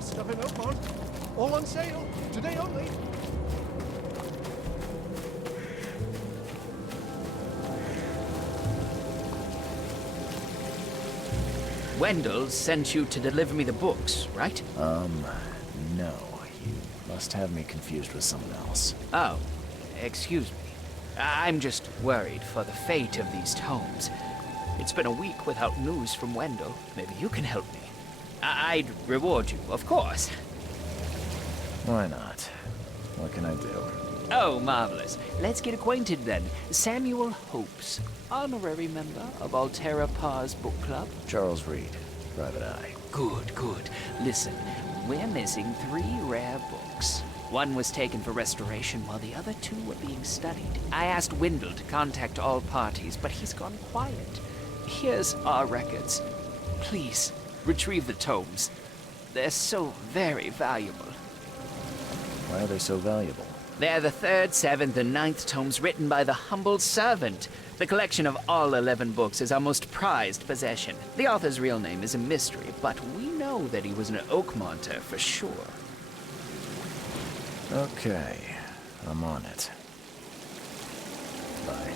Stuff in Oakmont. All on sale. Today only. Wendell sent you to deliver me the books, right? No. You must have me confused with someone else. Oh, excuse me. I'm just worried for the fate of these tomes. It's been a week without news from Wendell. Maybe you can help me. I'd reward you, of course. Why not? What can I do? Oh, marvelous. Let's get acquainted then. Samuel Hopes, honorary member of Altera Par's book club. Charles Reed, Private Eye. Good, good. Listen, we're missing 3 rare books. One was taken for restoration while the other 2 were being studied. I asked Wendell to contact all parties, but he's gone quiet. Here's our records. Please, retrieve the tomes. They're so very valuable. Why are they so valuable? They're the 3rd, 7th, and 9th tomes written by the humble servant. The collection of all 11 books is our most prized possession. The author's real name is a mystery, but we know that he was an Oakmonter for sure. Okay, I'm on it. Bye.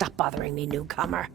Stop bothering me, newcomer.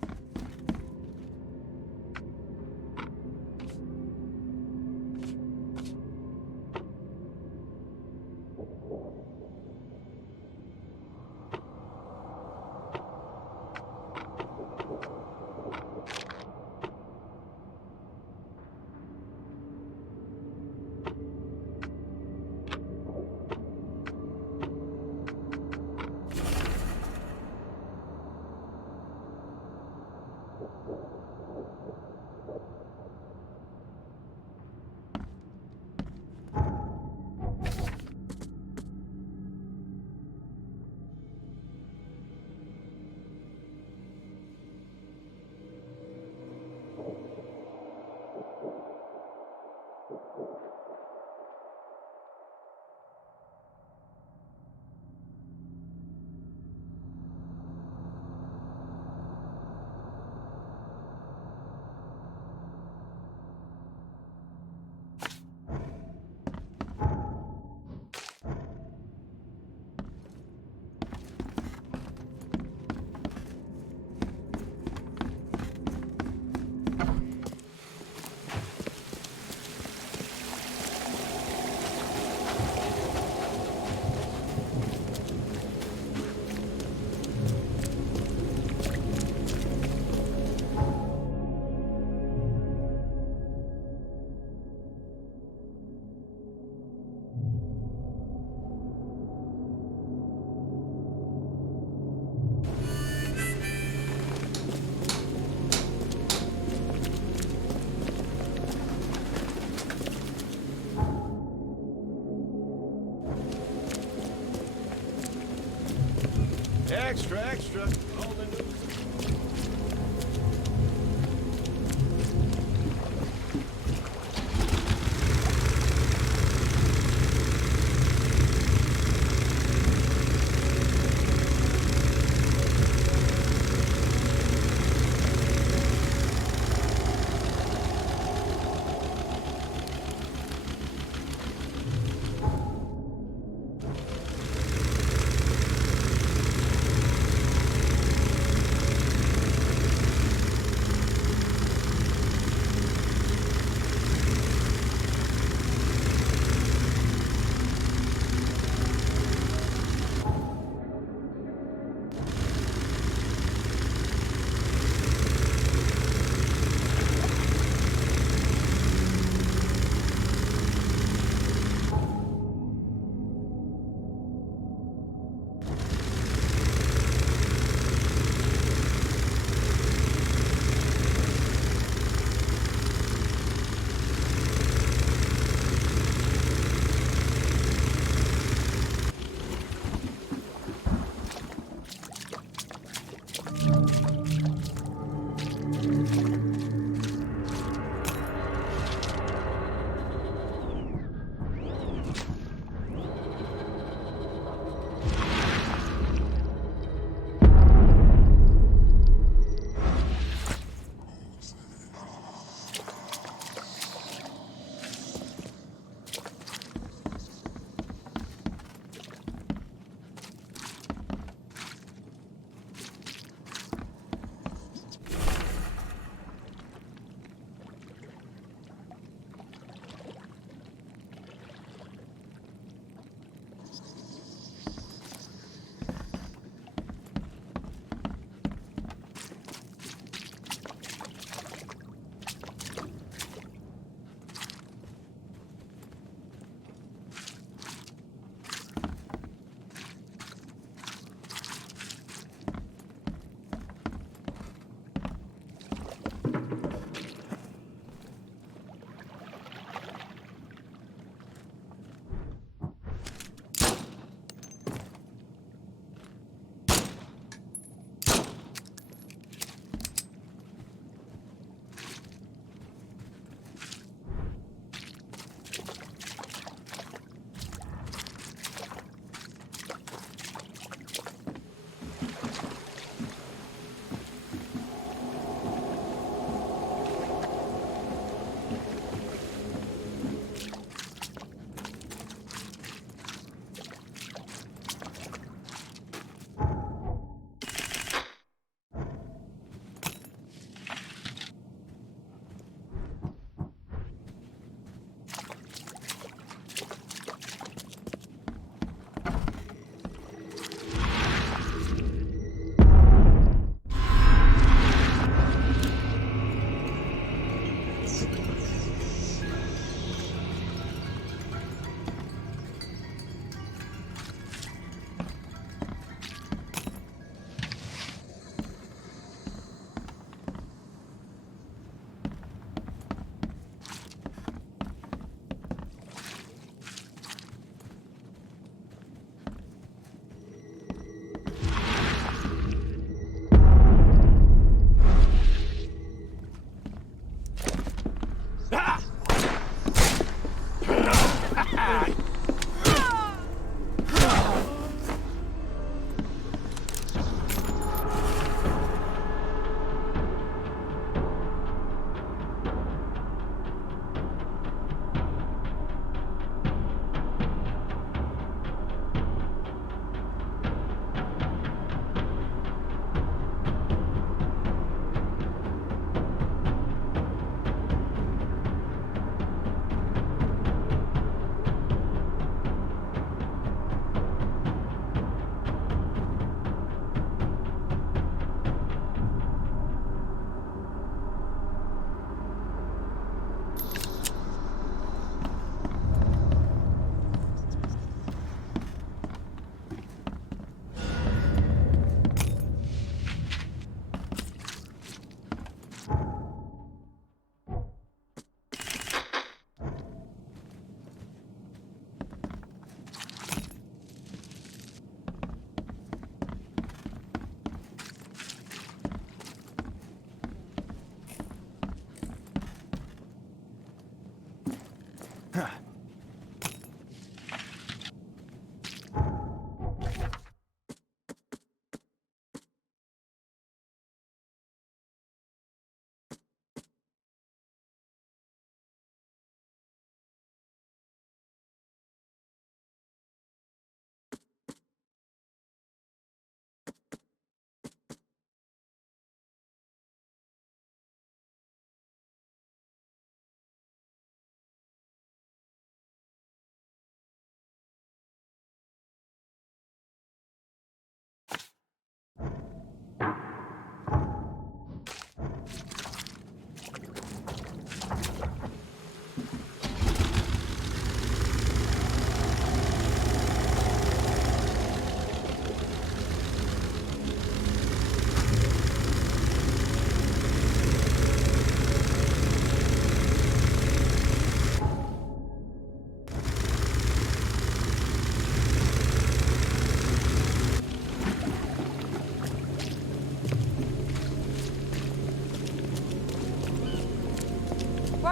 Extra, extra. All the news.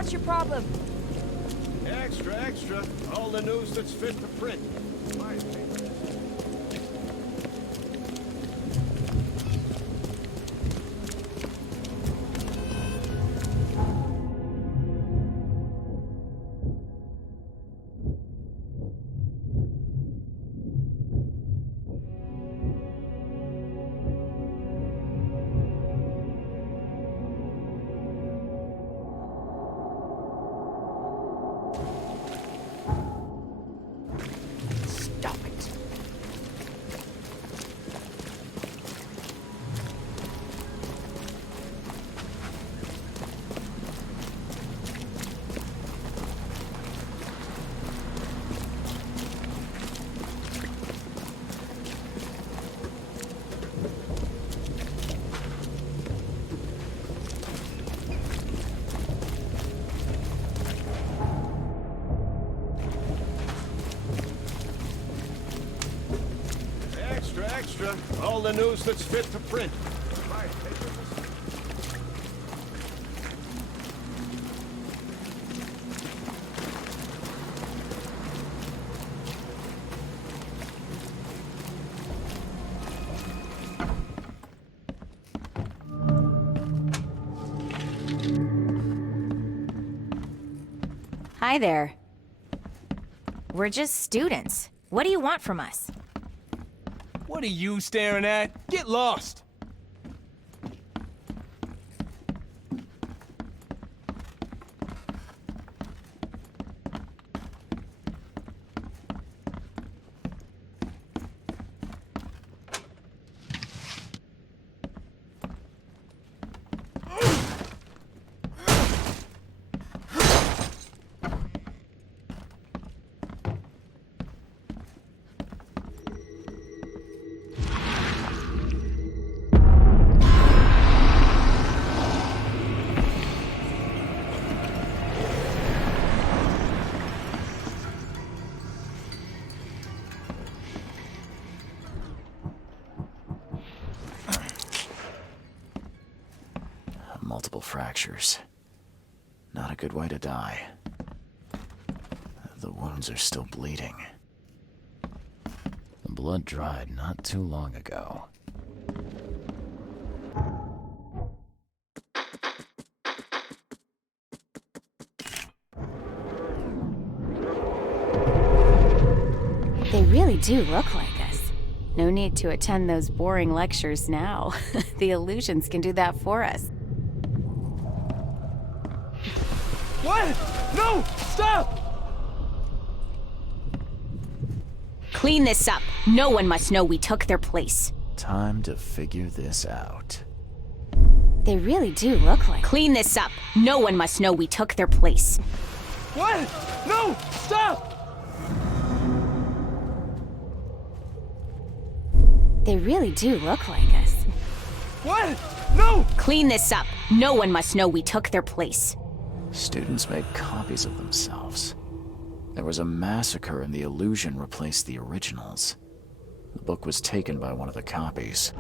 What's your problem? Extra, extra. All the news that's fit to print. My favorite. Stop it. Extra, extra. All the news that's fit to print. My favorite. Hi there. We're just students. What do you want from us? What are you staring at? Get lost! Multiple fractures. Not a good way to die. The wounds are still bleeding. The blood dried not too long ago. They really do look like us. No need to attend those boring lectures now. The illusions can do that for us. What? No! Stop! Clean this up. No one must know we took their place. Time to figure this out. They really do look like... Clean this up. No one must know we took their place. What? No! Stop! They really do look like us. What? No! Clean this up. No one must know we took their place. Students made copies of themselves. There was a massacre and the illusion replaced the originals. The book was taken by one of the copies.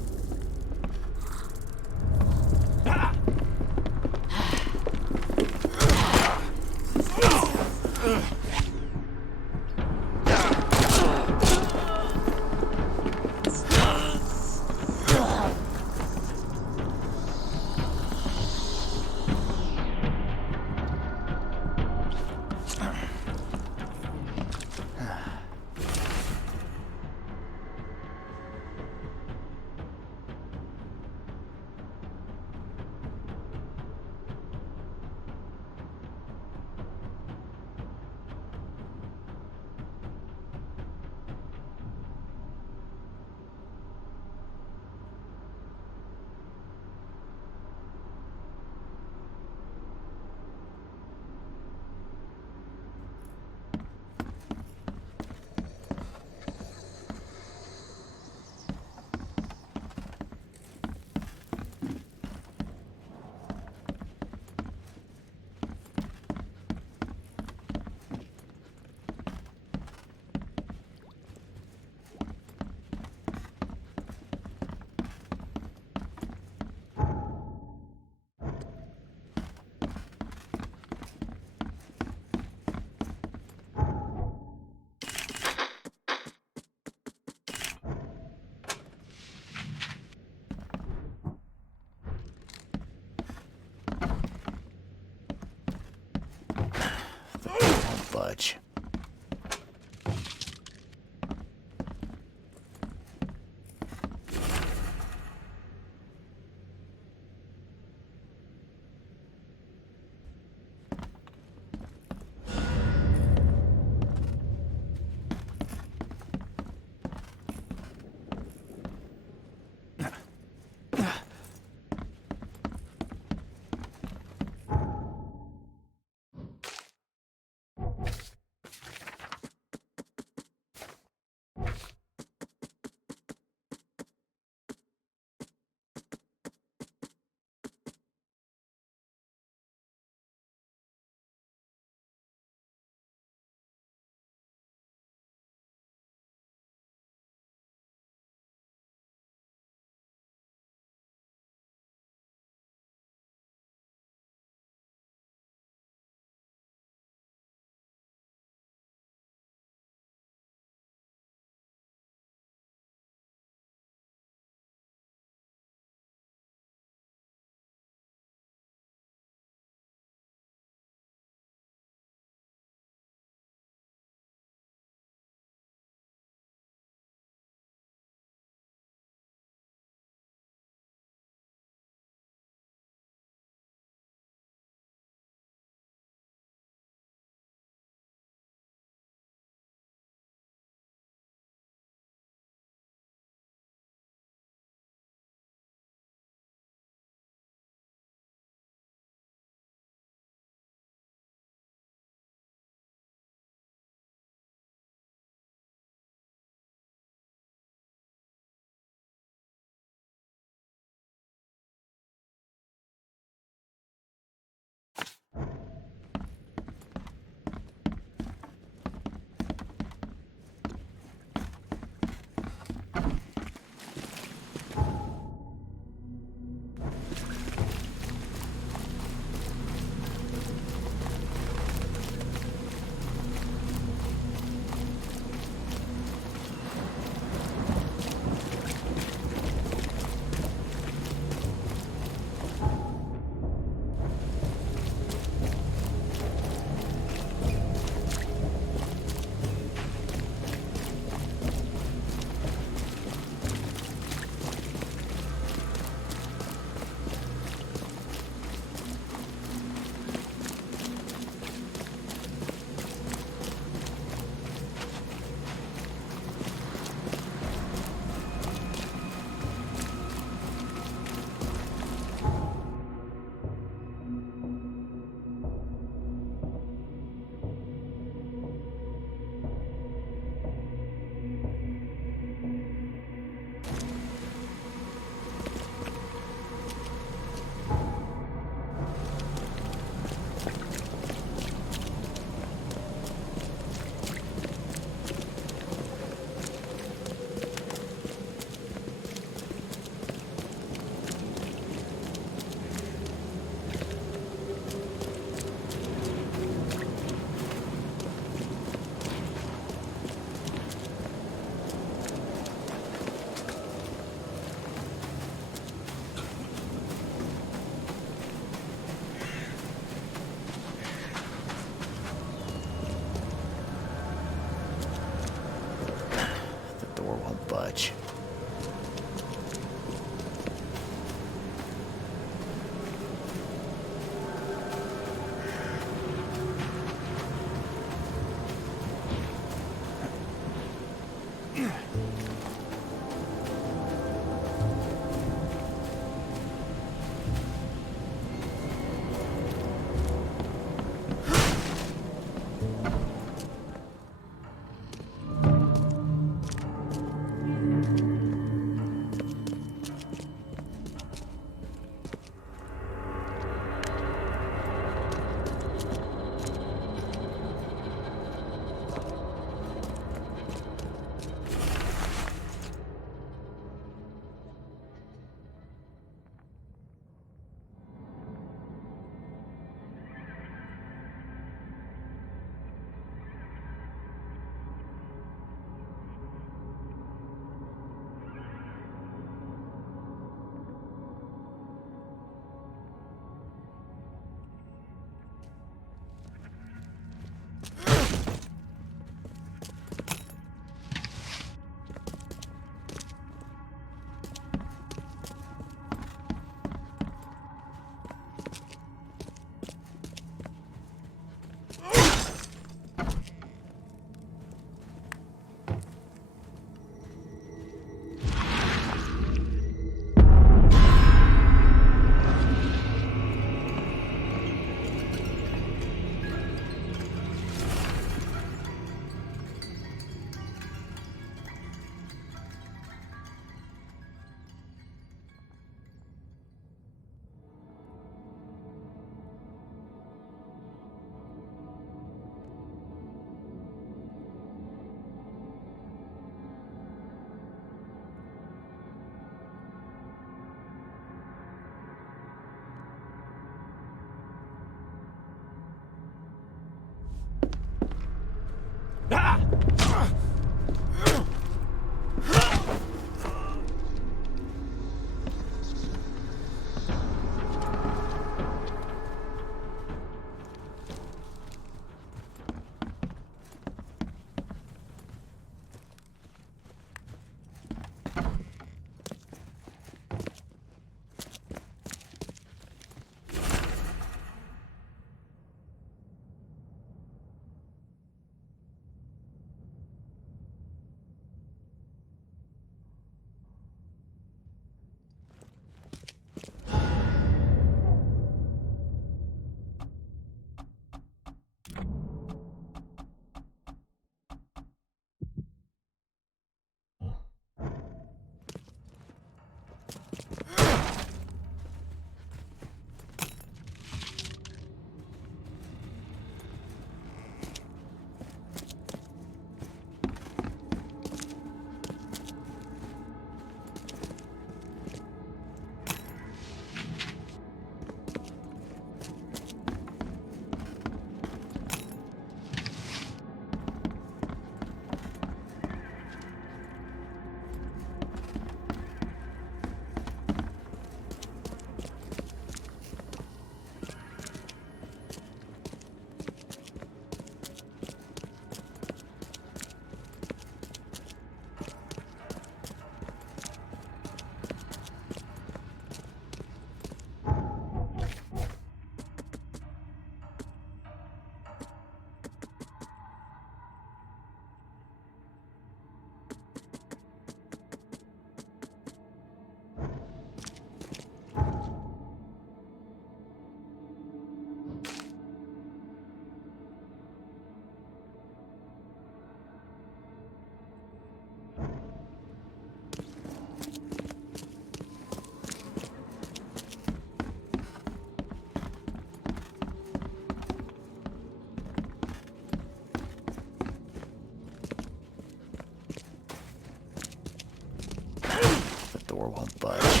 Door won't budge.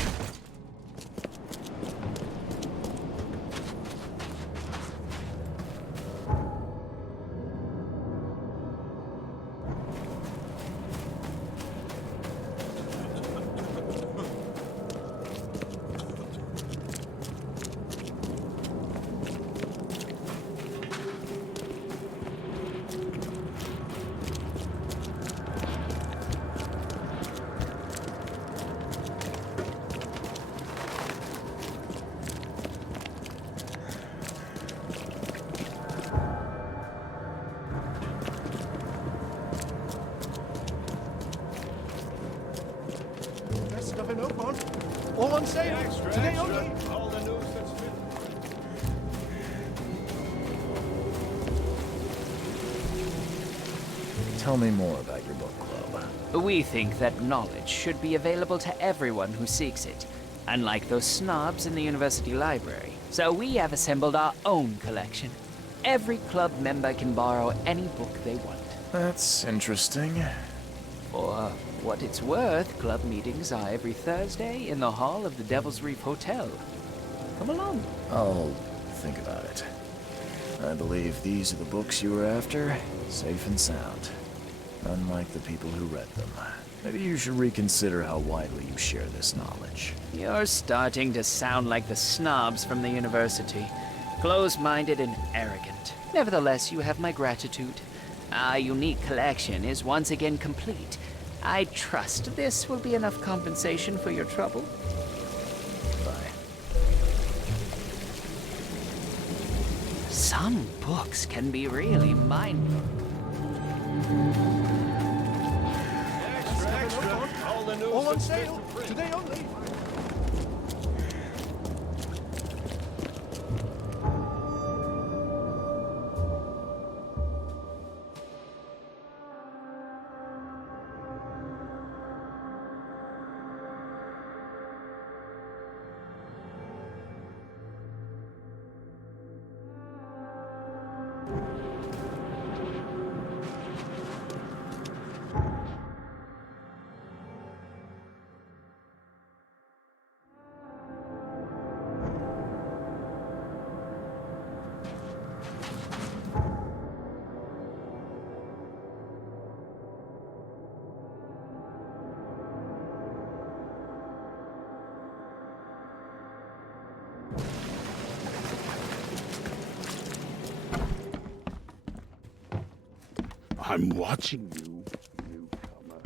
Best of an open. All on sale. Extra, Today extra. only. All the news that's fit. Tell me more about your book club. We think that knowledge should be available to everyone who seeks it, unlike those snobs in the university library. So we have assembled our own collection. Every club member can borrow any book they want. That's interesting. For what it's worth, club meetings are every Thursday in the hall of the Devil's Reef Hotel. Come along. I'll think about it. I believe these are the books you were after, safe and sound. Unlike the people who read them. Maybe you should reconsider how widely you share this knowledge. You're starting to sound like the snobs from the university. Close-minded and arrogant. Nevertheless, you have my gratitude. Our unique collection is once again complete. I trust this will be enough compensation for your trouble. Bye. Some books can be really mind-blowing. Extra, extra. All the news All on that's fit sale. to print. Today only. I'm watching you, newcomer.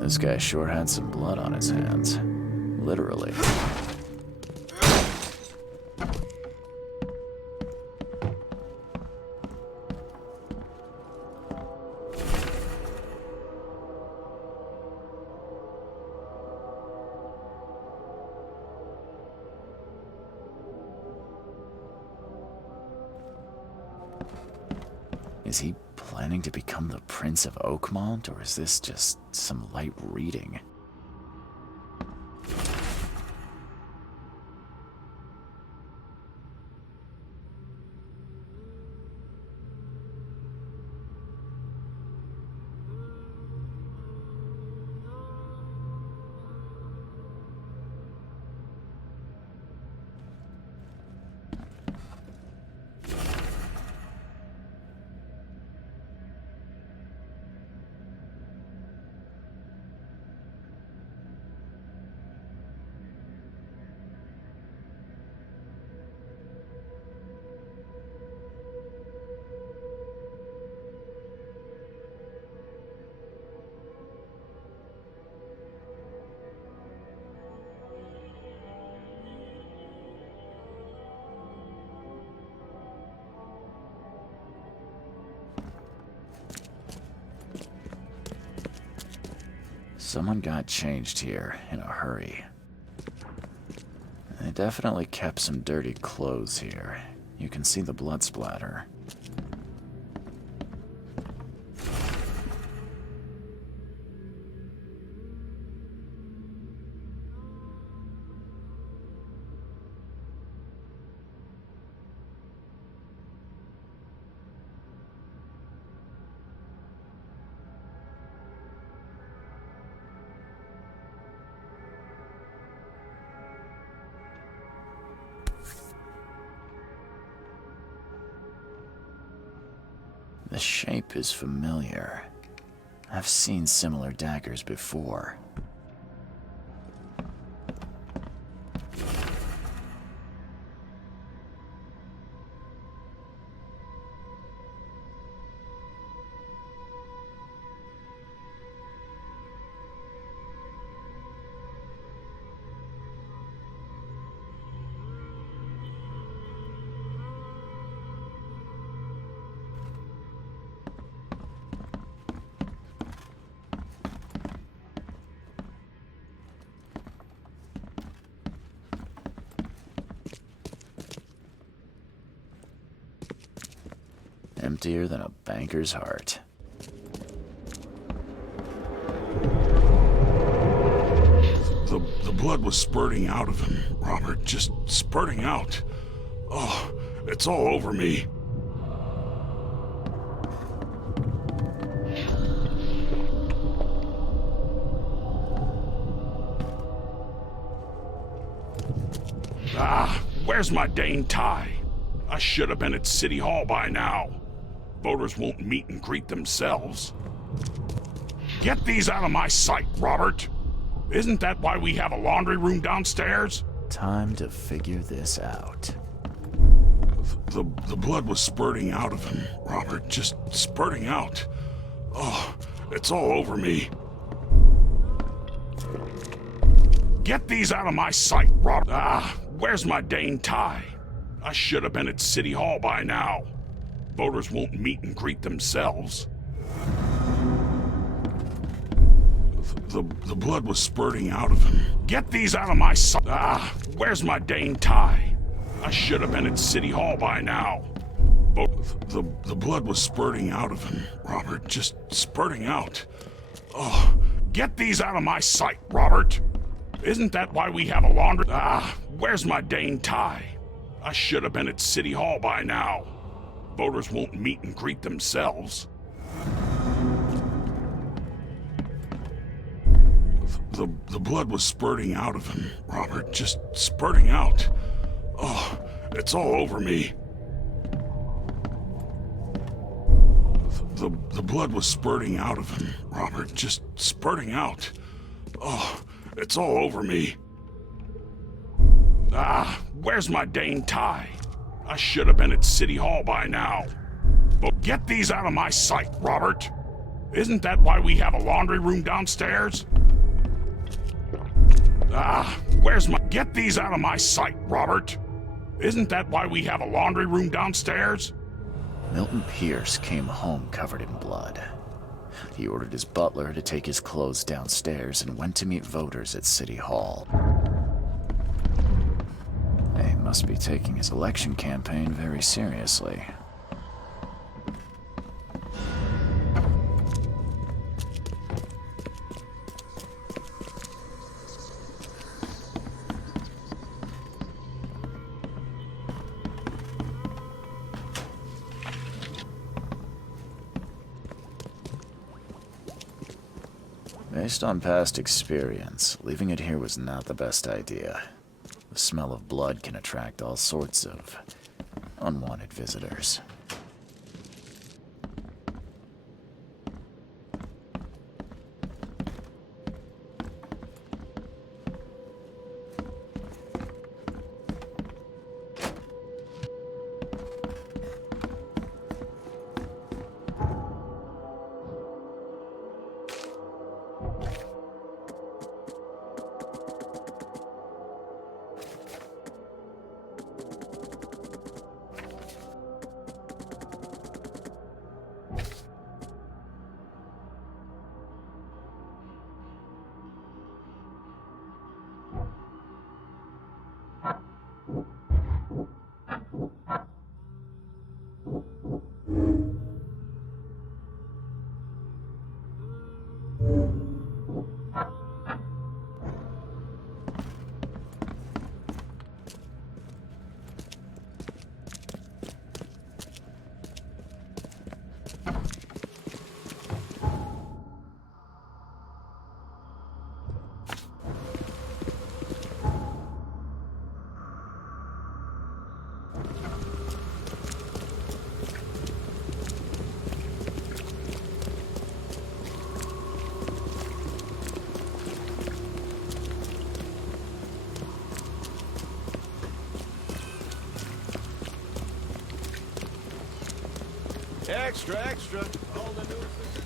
This guy sure had some blood on his hands. Literally. Is he planning to become the Prince of Oakmont, or is this just some light reading? Someone got changed here in a hurry. They definitely kept some dirty clothes here. You can see the blood splatter. The shape is familiar. I've seen similar daggers before. emptier than a banker's heart. The blood was spurting out of him, Robert. Just spurting out. Oh, it's all over me. Ah, where's my dang tie? I should have been at City Hall by now. Voters won't meet and greet themselves. Get these out of my sight, Robert. Isn't that why we have a laundry room downstairs? Time to figure this out. The blood was spurting out of him, Robert. Just spurting out. Oh, it's all over me. Get these out of my sight, Robert. Ah, where's my dang tie? I should have been at City Hall by now. Voters won't meet and greet themselves. The blood was spurting out of him. Get these out of my sight. Ah, where's my dang tie? I should have been at City Hall by now. The blood was spurting out of him, Robert. Just spurting out. Oh, get these out of my sight, Robert. Isn't that why we have a laundry? Ah, where's my dang tie? I should have been at City Hall by now. Voters won't meet and greet themselves. The blood was spurting out of him, Robert. Just spurting out. Oh, it's all over me. The blood was spurting out of him, Robert. Just spurting out. Oh, it's all over me. Ah, where's my dang tie? I should have been at City Hall by now. But get these out of my sight, Robert. Isn't that why we have a laundry room downstairs? Ah, where's my... Get these out of my sight, Robert. Isn't that why we have a laundry room downstairs? Milton Pierce came home covered in blood. He ordered his butler to take his clothes downstairs and went to meet voters at City Hall. He must be taking his election campaign very seriously. Based on past experience, leaving it here was not the best idea. The smell of blood can attract all sorts of unwanted visitors. Extra, extra. All the news that's...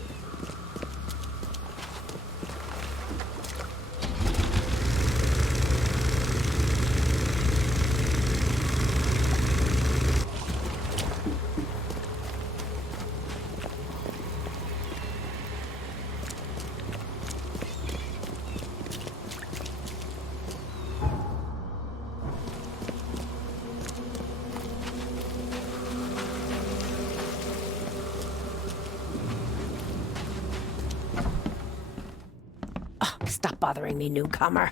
stop bothering me, newcomer.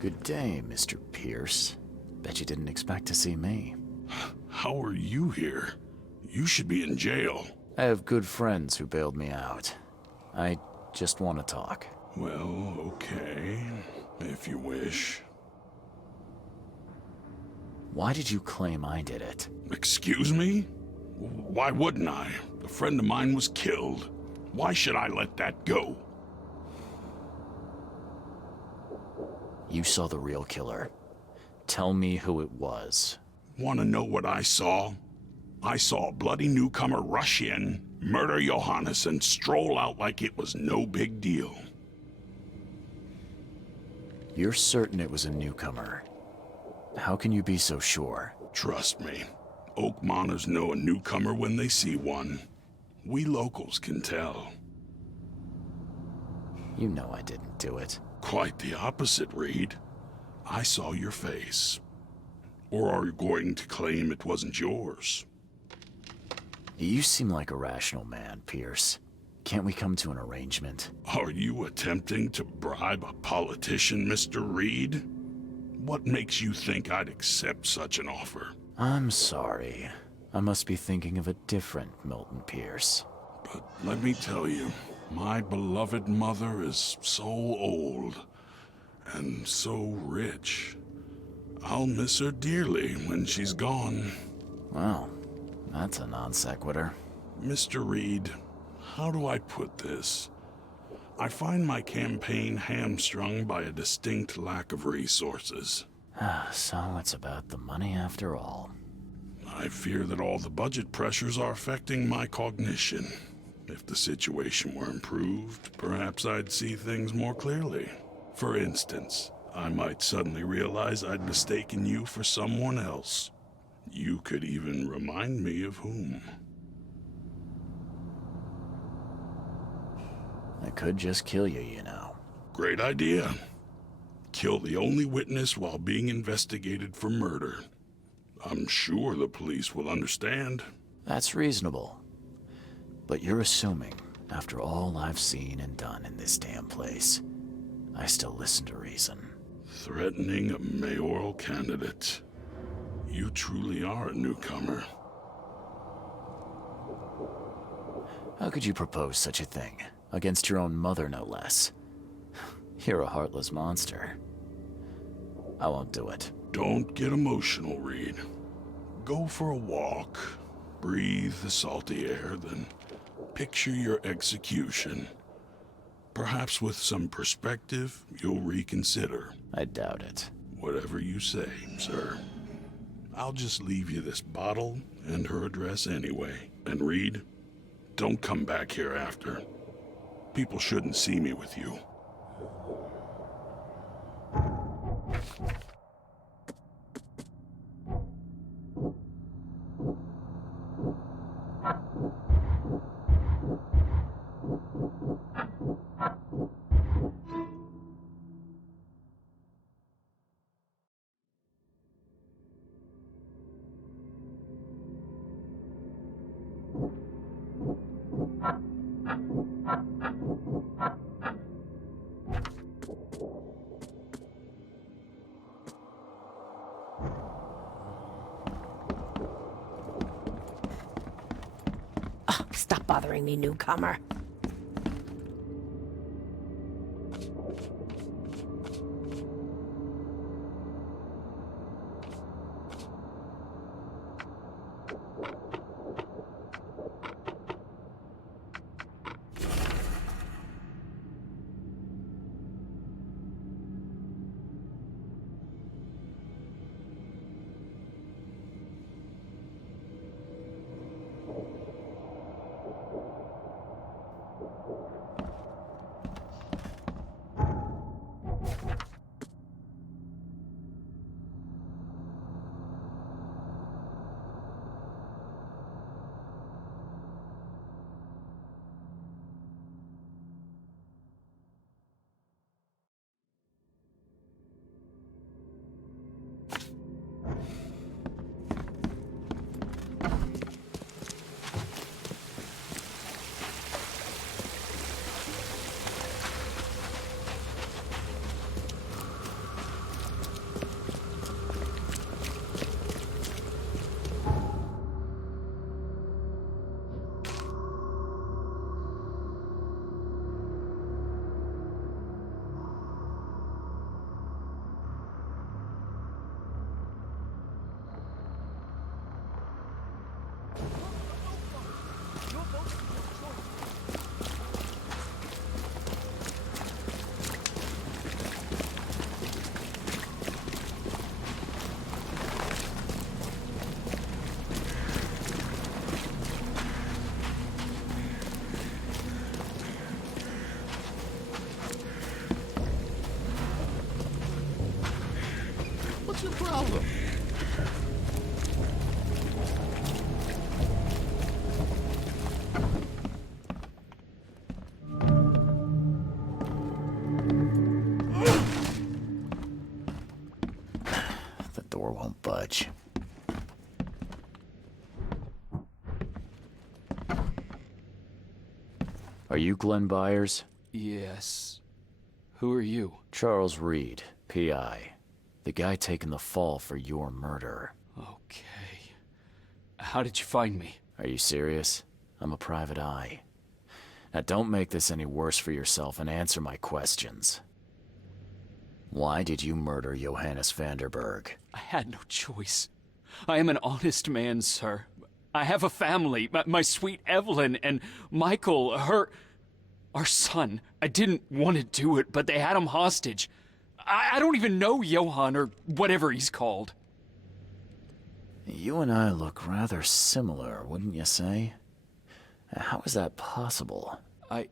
Good day, Mr. Pierce. Bet you didn't expect to see me. How are you here? You should be in jail. I have good friends who bailed me out. I just want to talk. Well, okay, if you wish. Why did you claim I did it? Excuse me? Why wouldn't I? A friend of mine was killed. Why should I let that go? You saw the real killer. Tell me who it was. Want to know what I saw? I saw a bloody newcomer rush in, murder Johannes, and stroll out like it was no big deal. You're certain it was a newcomer. How can you be so sure? Trust me, Oakmoners know a newcomer when they see one. We locals can tell. You know I didn't do it. Quite the opposite, Reed. I saw your face. Or are you going to claim it wasn't yours? You seem like a rational man, Pierce. Can't we come to an arrangement? Are you attempting to bribe a politician, Mr. Reed? What makes you think I'd accept such an offer? I'm sorry. I must be thinking of a different Milton Pierce. But let me tell you, my beloved mother is so old and so rich. I'll miss her dearly when she's gone. Well, that's a non sequitur. Mr. Reed, how do I put this? I find my campaign hamstrung by a distinct lack of resources. So it's about the money after all. I fear that all the budget pressures are affecting my cognition. If the situation were improved, perhaps I'd see things more clearly. For instance, I might suddenly realize I'd mistaken you for someone else. You could even remind me of whom. I could just kill you, you know. Great idea. Kill the only witness while being investigated for murder. I'm sure the police will understand. That's reasonable. But you're assuming, after all I've seen and done in this damn place, I still listen to reason. Threatening a mayoral candidate. You truly are a newcomer. How could you propose such a thing? Against your own mother, no less. You're a heartless monster. I won't do it. Don't get emotional, Reed. Go for a walk, breathe the salty air, then picture your execution. Perhaps with some perspective, you'll reconsider. I doubt it. Whatever you say, sir. I'll just leave you this bottle and her address anyway. And Reed, don't come back here after. People shouldn't see me with you. Stop bothering me, newcomer. What's your problem? The door won't budge. Are you Glenn Byers? Yes. Who are you? Charles Reed, P.I. The guy taking the fall for your murder. Okay. How did you find me? Are you serious? I'm a private eye. Now don't make this any worse for yourself and answer my questions. Why did you murder Johannes Vanderberg? I had no choice. I am an honest man, sir. I have a family. My sweet Evelyn and Michael, our son. I didn't want to do it, but they had him hostage. I don't even know Johann or whatever he's called. You and I look rather similar, wouldn't you say? How is that possible? I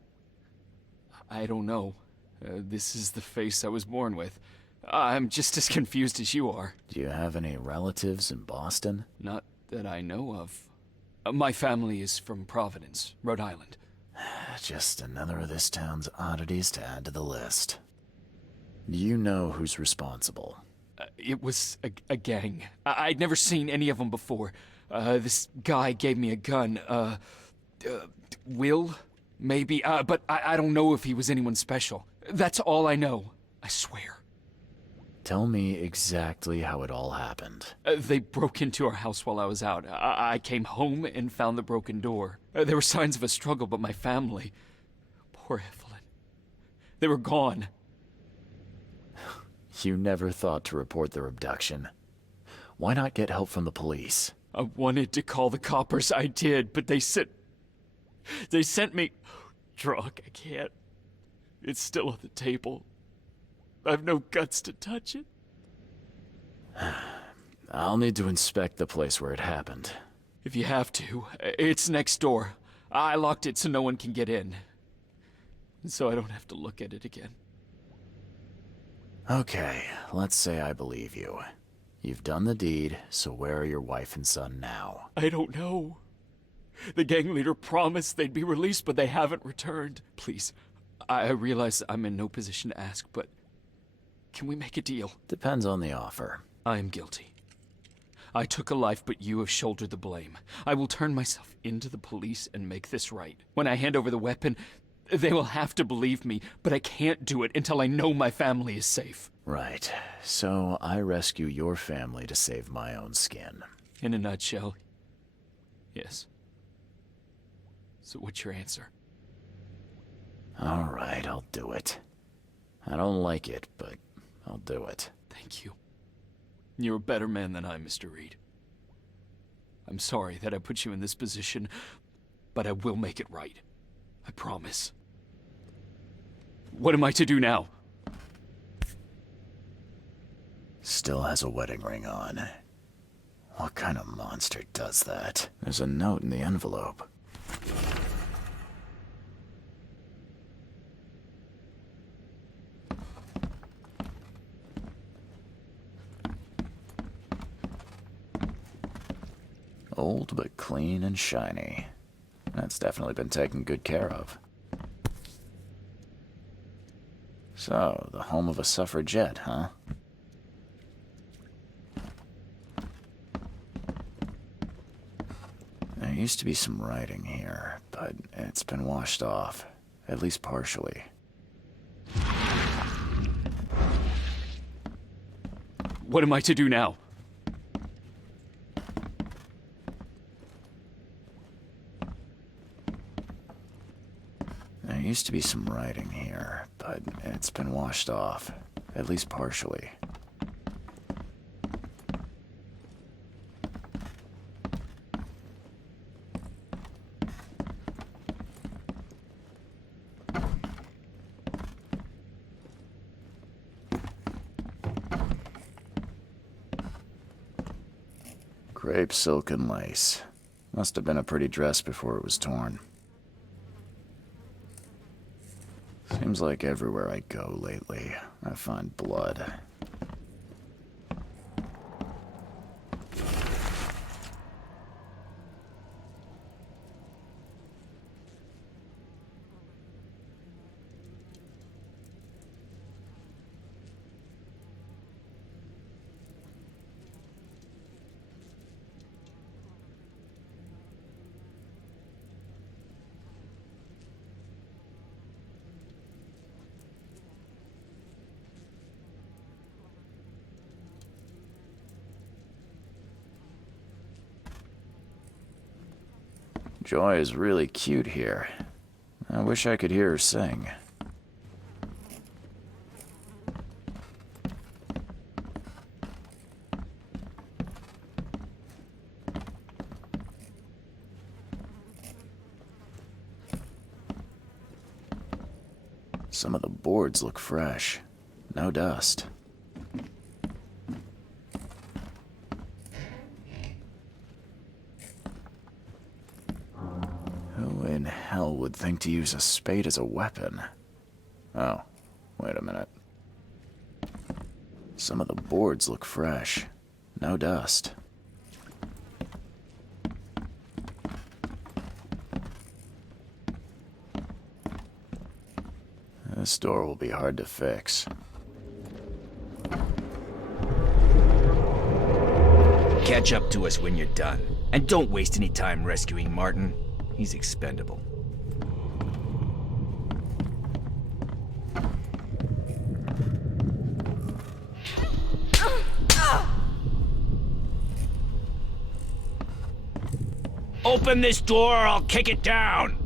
don't know. This is the face I was born with. I'm just as confused as you are. Do you have any relatives in Boston? Not that I know of. My family is from Providence, Rhode Island. Just another of this town's oddities to add to the list. Do you know who's responsible? It was a gang. I'd never seen any of them before. This guy gave me a gun. Will? Maybe. But I don't know if he was anyone special. That's all I know. I swear. Tell me exactly how it all happened. They broke into our house while I was out. I came home and found the broken door. There were signs of a struggle, but my family... Poor Evelyn. They were gone. You never thought to report their abduction. Why not get help from the police? I wanted to call the coppers. I did, but they sent me... Drunk. I can't. It's still on the table. I've no guts to touch it. I'll need to inspect the place where it happened. If you have to, it's next door. I locked it so no one can get in. So I don't have to look at it again. Okay, let's say I believe you. You've done the deed, so where are your wife and son now? I don't know. The gang leader promised they'd be released, but they haven't returned. Please, I realize I'm in no position to ask, but can we make a deal? Depends on the offer. I am guilty. I took a life, but you have shouldered the blame. I will turn myself into the police and make this right. When I hand over the weapon, they will have to believe me, but I can't do it until I know my family is safe. Right. So I rescue your family to save my own skin. In a nutshell, yes. So what's your answer? All right, I'll do it. I don't like it, but I'll do it. Thank you. You're a better man than I, Mr. Reed. I'm sorry that I put you in this position, but I will make it right. I promise. What am I to do now? Still has a wedding ring on. What kind of monster does that? There's a note in the envelope. Old but clean and shiny. That's definitely been taken good care of. So, the home of a suffragette, huh? There used to be some writing here, but it's been washed off, at least partially. What am I to do now? There used to be some writing here, but it's been washed off, at least partially. Crepe silk and lace. Must have been a pretty dress before it was torn. Seems like everywhere I go lately, I find blood. Joy is really cute here. I wish I could hear her sing. Some of the boards look fresh. No dust. Who in hell would think to use a spade as a weapon? Oh, wait a minute. Some of the boards look fresh. No dust. This door will be hard to fix. Catch up to us when you're done. And don't waste any time rescuing Martin. He's expendable. Open this door or I'll kick it down!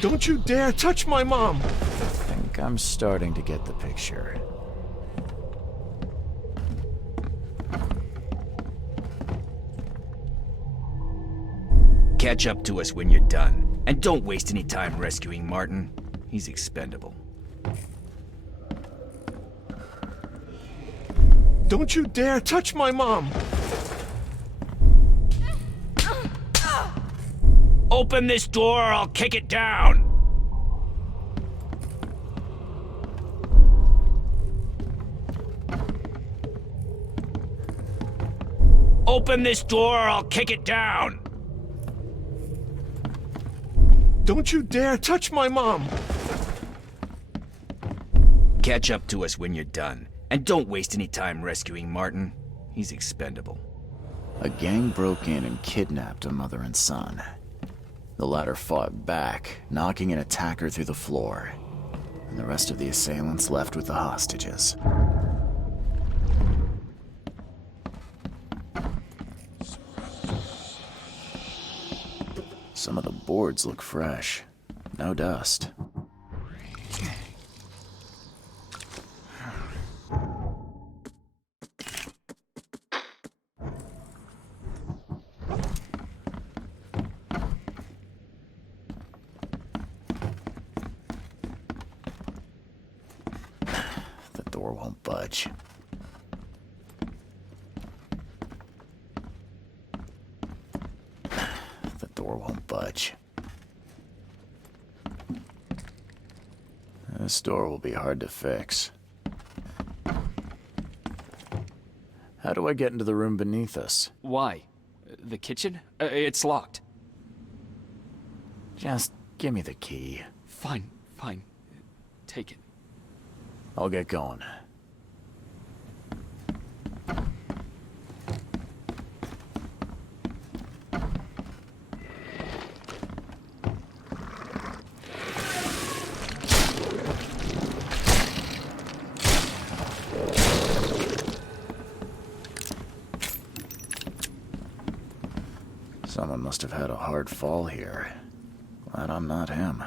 Don't you dare touch my mom! I think I'm starting to get the picture. Catch up to us when you're done. And don't waste any time rescuing Martin. He's expendable. Don't you dare touch my mom! Open this door or I'll kick it down! Open this door or I'll kick it down! Don't you dare touch my mom! Catch up to us when you're done. And don't waste any time rescuing Martin. He's expendable. A gang broke in and kidnapped a mother and son. The latter fought back, knocking an attacker through the floor. And the rest of the assailants left with the hostages. Some of the boards look fresh. No dust. The door won't budge. The door won't budge. This door will be hard to fix. How do I get into the room beneath us? Why? The kitchen? It's locked. Just give me the key. Fine, fine. Take it. I'll get going. Someone must have had a hard fall here. Glad I'm not him.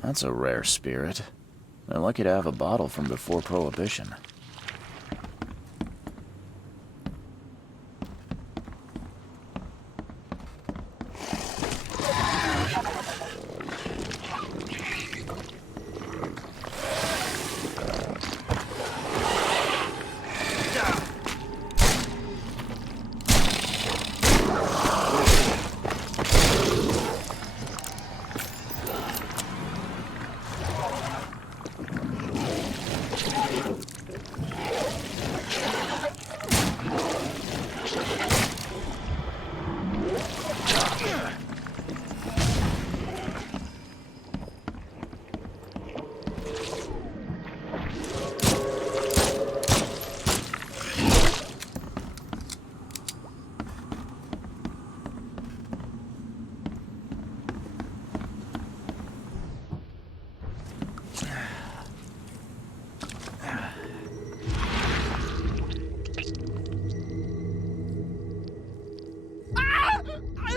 That's a rare spirit. They're lucky to have a bottle from before Prohibition.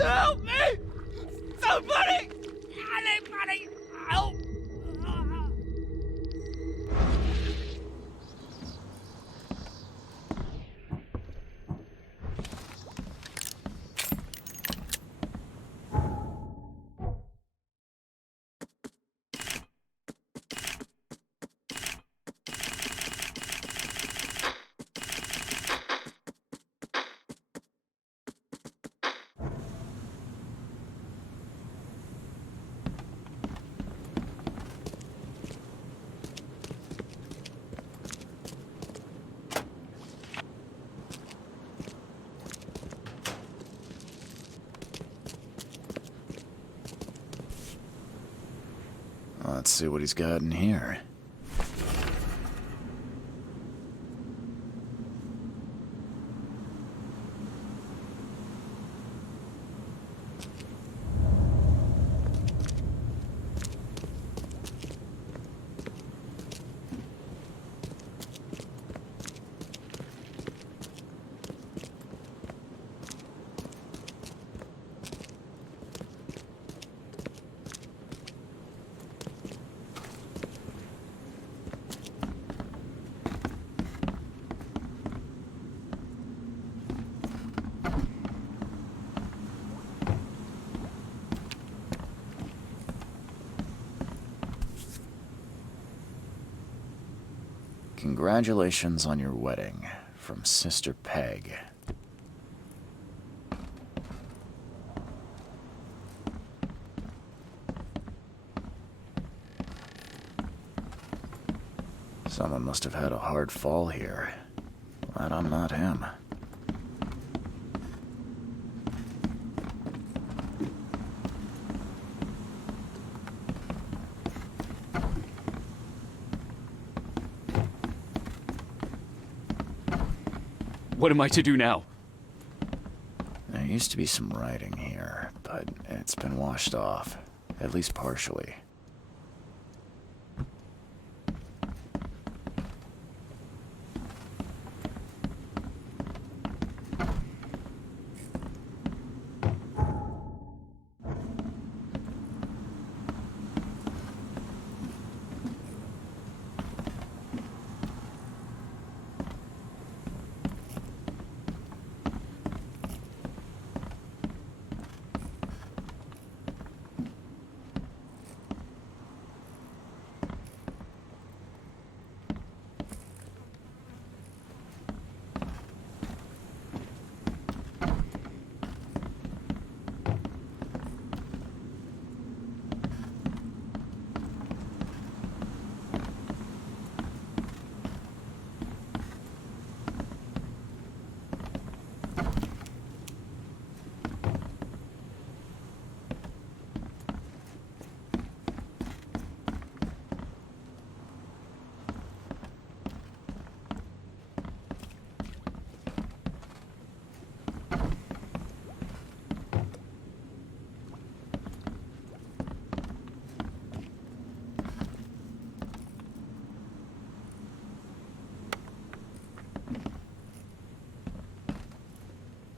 Help me! Somebody! Anybody! Help! Let's see what he's got in here. Congratulations on your wedding, from Sister Peg. Someone must have had a hard fall here. Glad I'm not him. What am I to do now? There used to be some writing here, but it's been washed off, at least partially.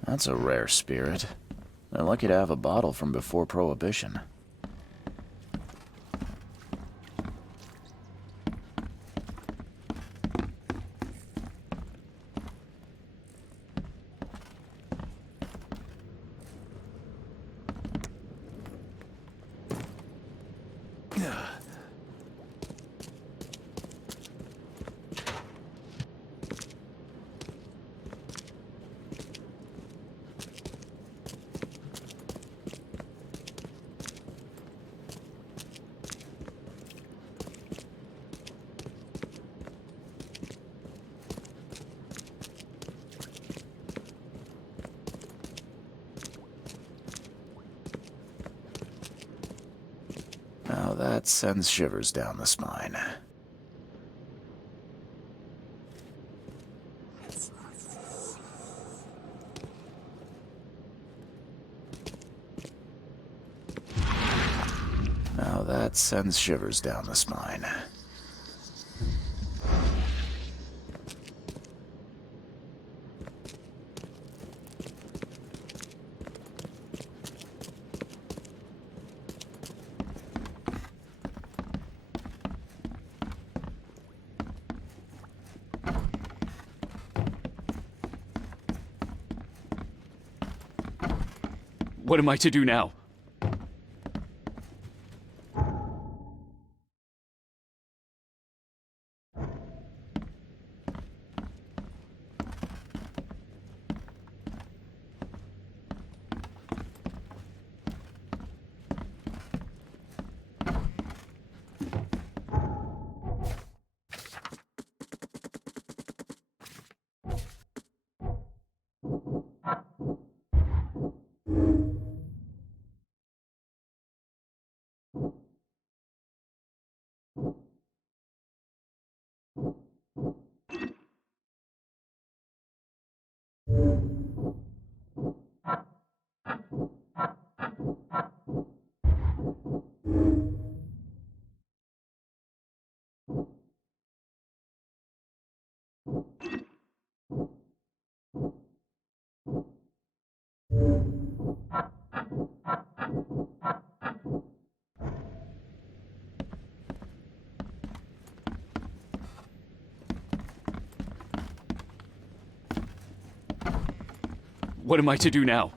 That's a rare spirit. They're lucky to have a bottle from before Prohibition. Now that sends shivers down the spine. Now that sends shivers down the spine. What am I to do now? What am I to do now?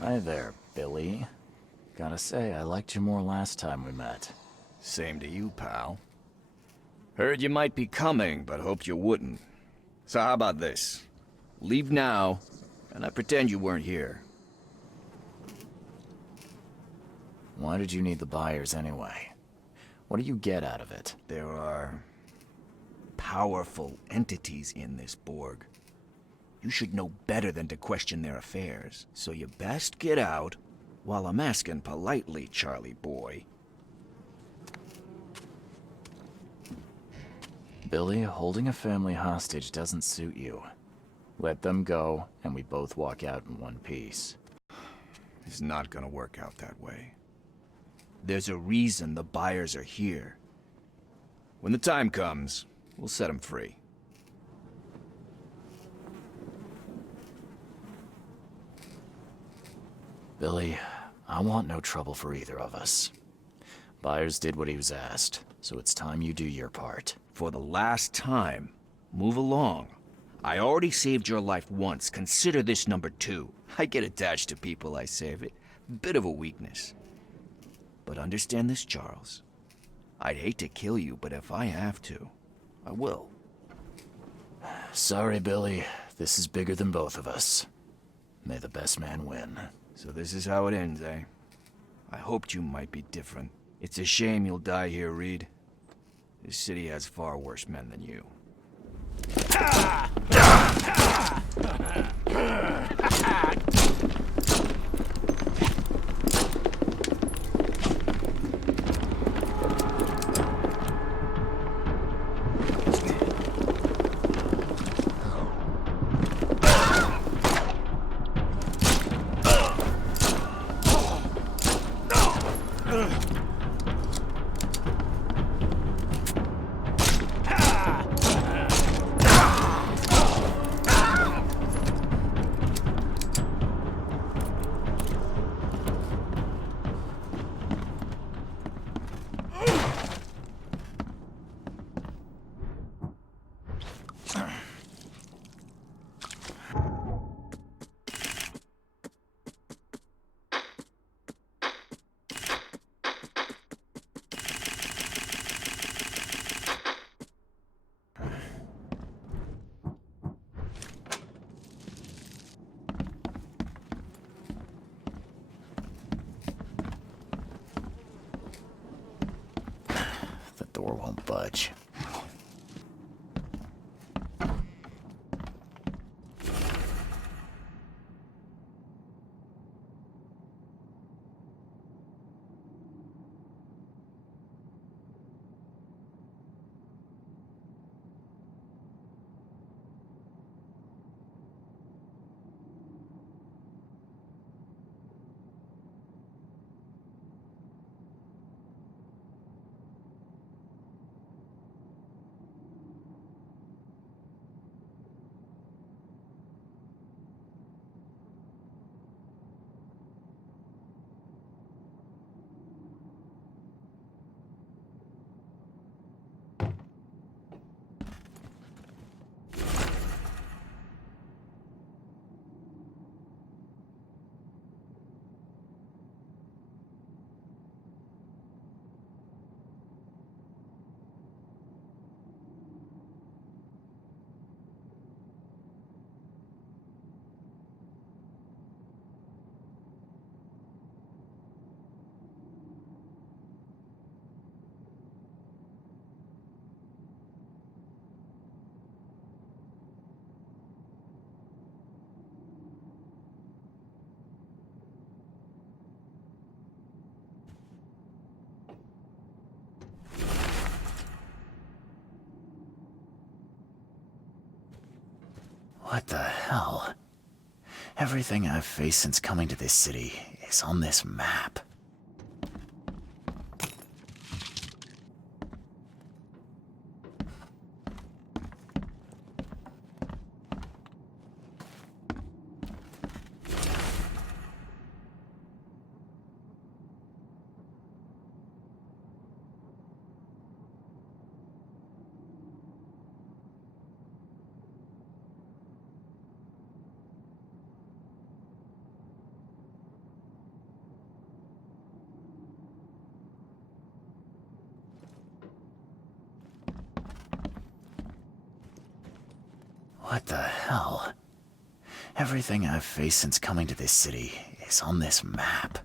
Hi there, Billy. Gotta say, I liked you more last time we met. Same to you, pal. Heard you might be coming, but hoped you wouldn't. So how about this? Leave now, and I pretend you weren't here. Why did you need the buyers anyway? What do you get out of it? There are powerful entities in this Borg. You should know better than to question their affairs, so you best get out while I'm asking politely, Charlie boy. Billy, holding a family hostage doesn't suit you. Let them go, and we both walk out in one piece. It's not gonna work out that way. There's a reason the buyers are here. When the time comes, we'll set them free. Billy, I want no trouble for either of us. Byers did what he was asked, so it's time you do your part. For the last time, move along. I already saved your life once. Consider this number 2. I get attached to people I save. It bit of a weakness. But understand this, Charles. I'd hate to kill you, but if I have to, I will. Sorry, Billy. This is bigger than both of us. May the best man win. So this is how it ends, eh? I hoped you might be different. It's a shame you'll die here, Reed. This city has far worse men than you. The door won't budge. What the hell? Everything I've faced since coming to this city is on this map. What the hell? Everything I've faced since coming to this city is on this map.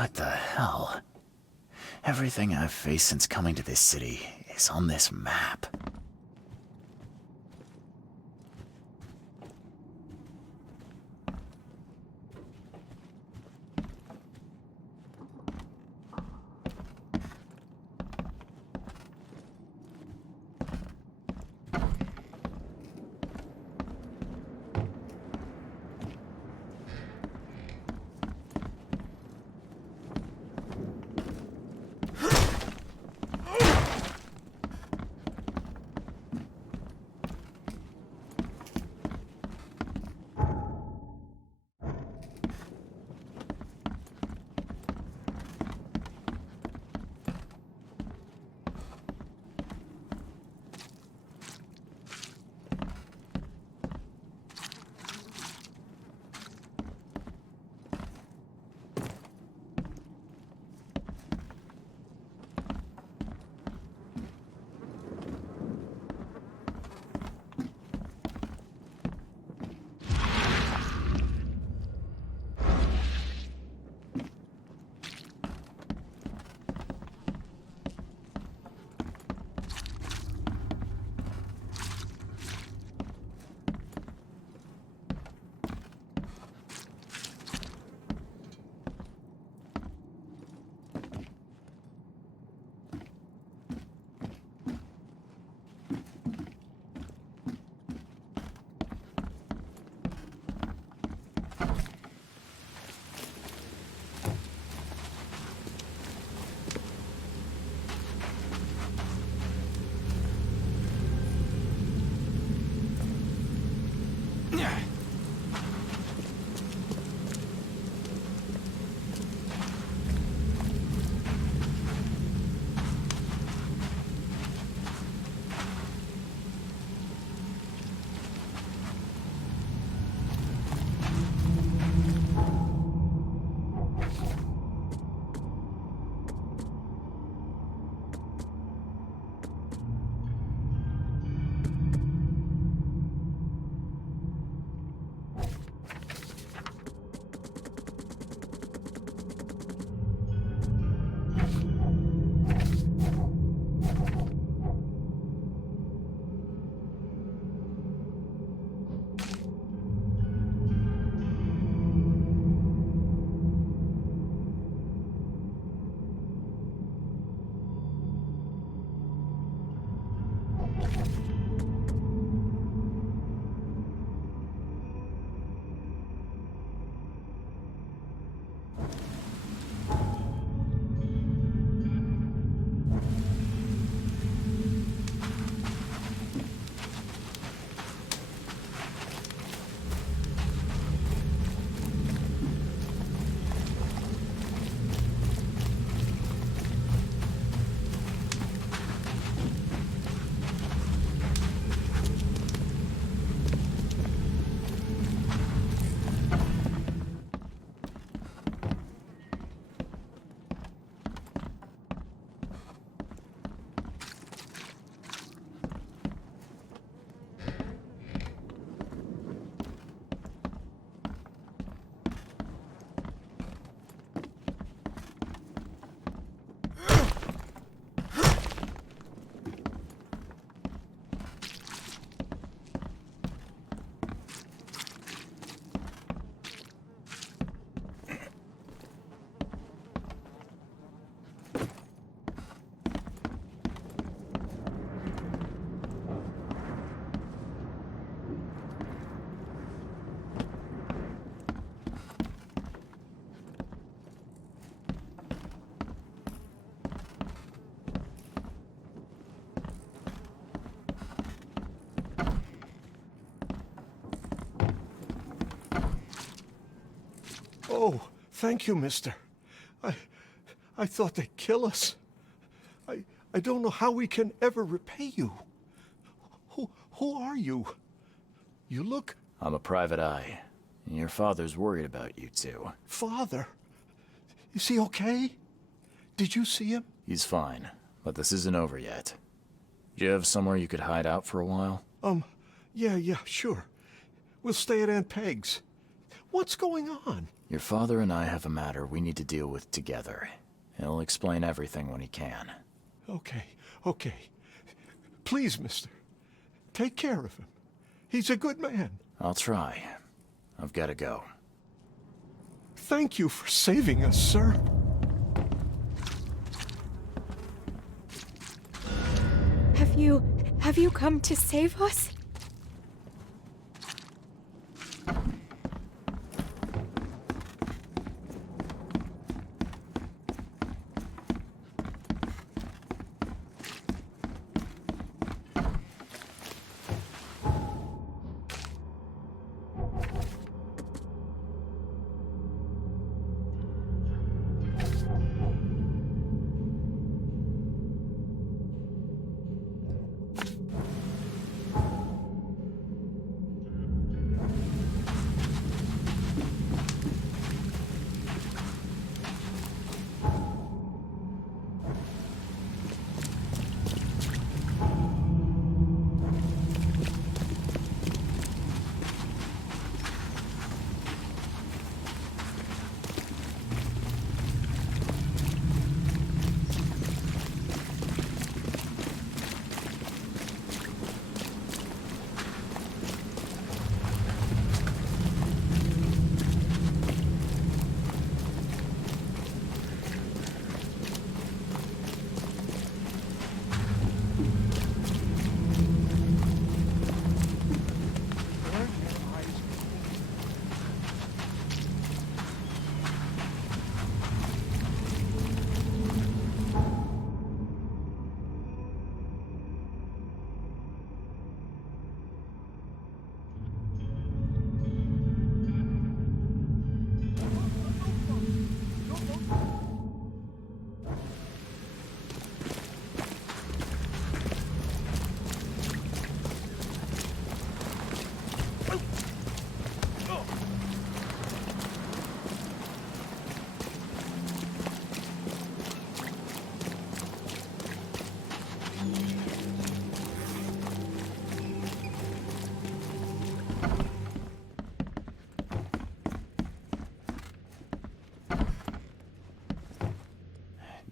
What the hell? Everything I've faced since coming to this city is on this map. Oh, thank you, mister. I thought they'd kill us. I don't know how we can ever repay you. Who are you? You look... I'm a private eye. Your father's worried about you two. Father? Is he okay? Did you see him? He's fine, but this isn't over yet. Do you have somewhere you could hide out for a while? Yeah, sure. We'll stay at Aunt Peg's. What's going on? Your father and I have a matter we need to deal with together. He'll explain everything when he can. Okay. Please, mister. Take care of him. He's a good man. I'll try. I've got to go. Thank you for saving us, sir. Have you come to save us?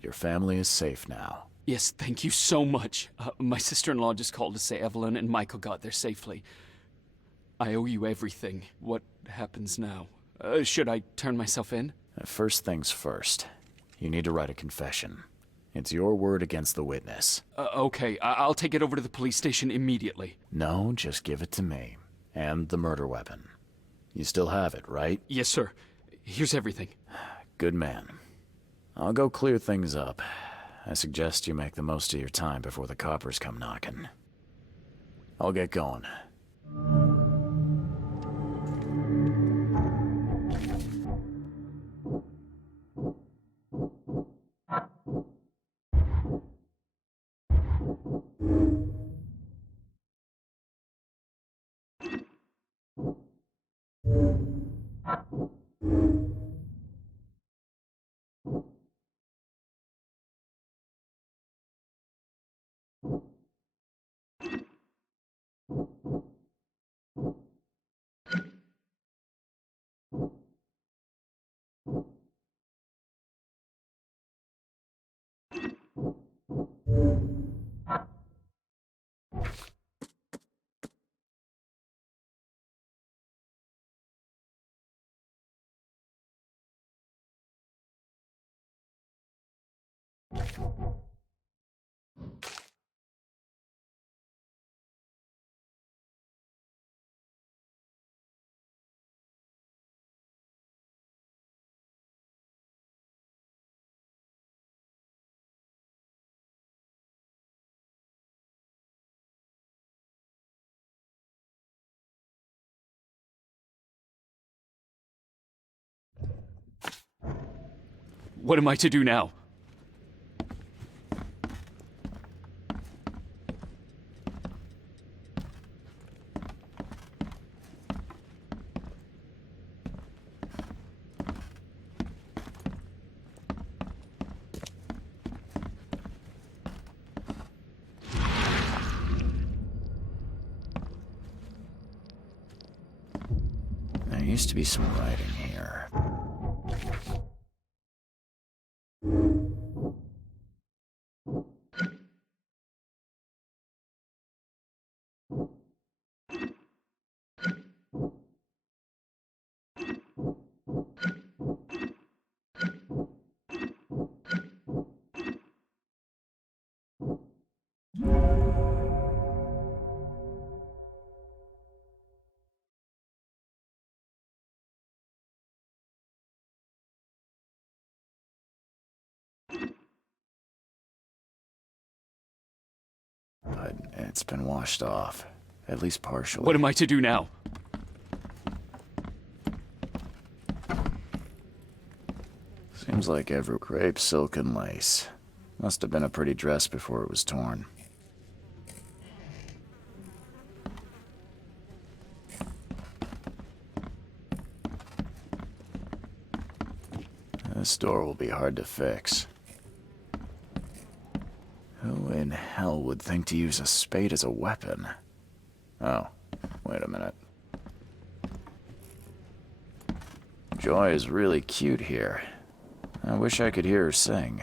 Your family is safe now. Yes, thank you so much. My sister-in-law just called to say Evelyn and Michael got there safely. I owe you everything. What happens now? Should I turn myself in? First things first. You need to write a confession. It's your word against the witness. Okay, I'll take it over to the police station immediately. No, just give it to me. And the murder weapon. You still have it, right? Yes, sir. Here's everything. Good man. I'll go clear things up. I suggest you make the most of your time before the coppers come knocking. I'll get going. What am I to do now? There used to be some writing here. But it's been washed off. At least partially. What am I to do now? Seems like every crepe, silk, and lace. Must have been a pretty dress before it was torn. This door will be hard to fix. Who in hell would think to use a spade as a weapon? Oh, wait a minute. Joy is really cute here. I wish I could hear her sing.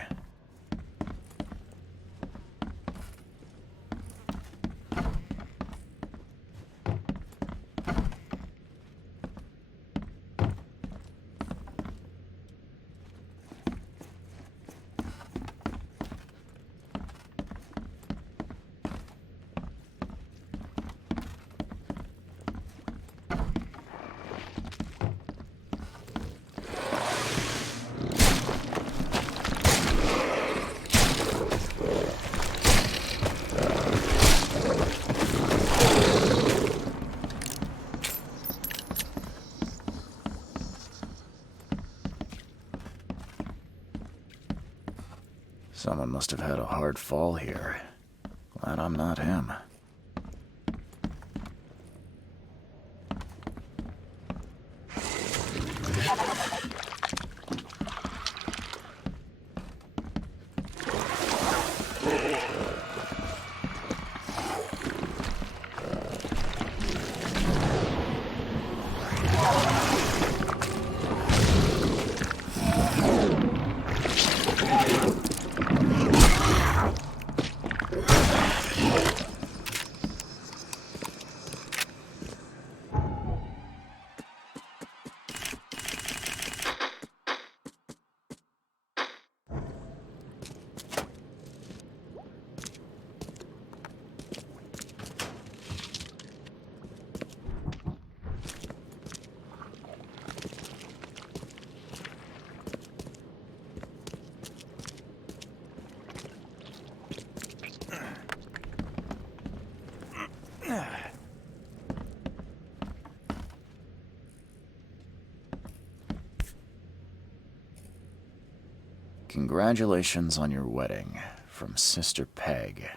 Someone must have had a hard fall here. Glad I'm not him. Congratulations on your wedding, from Sister Peg.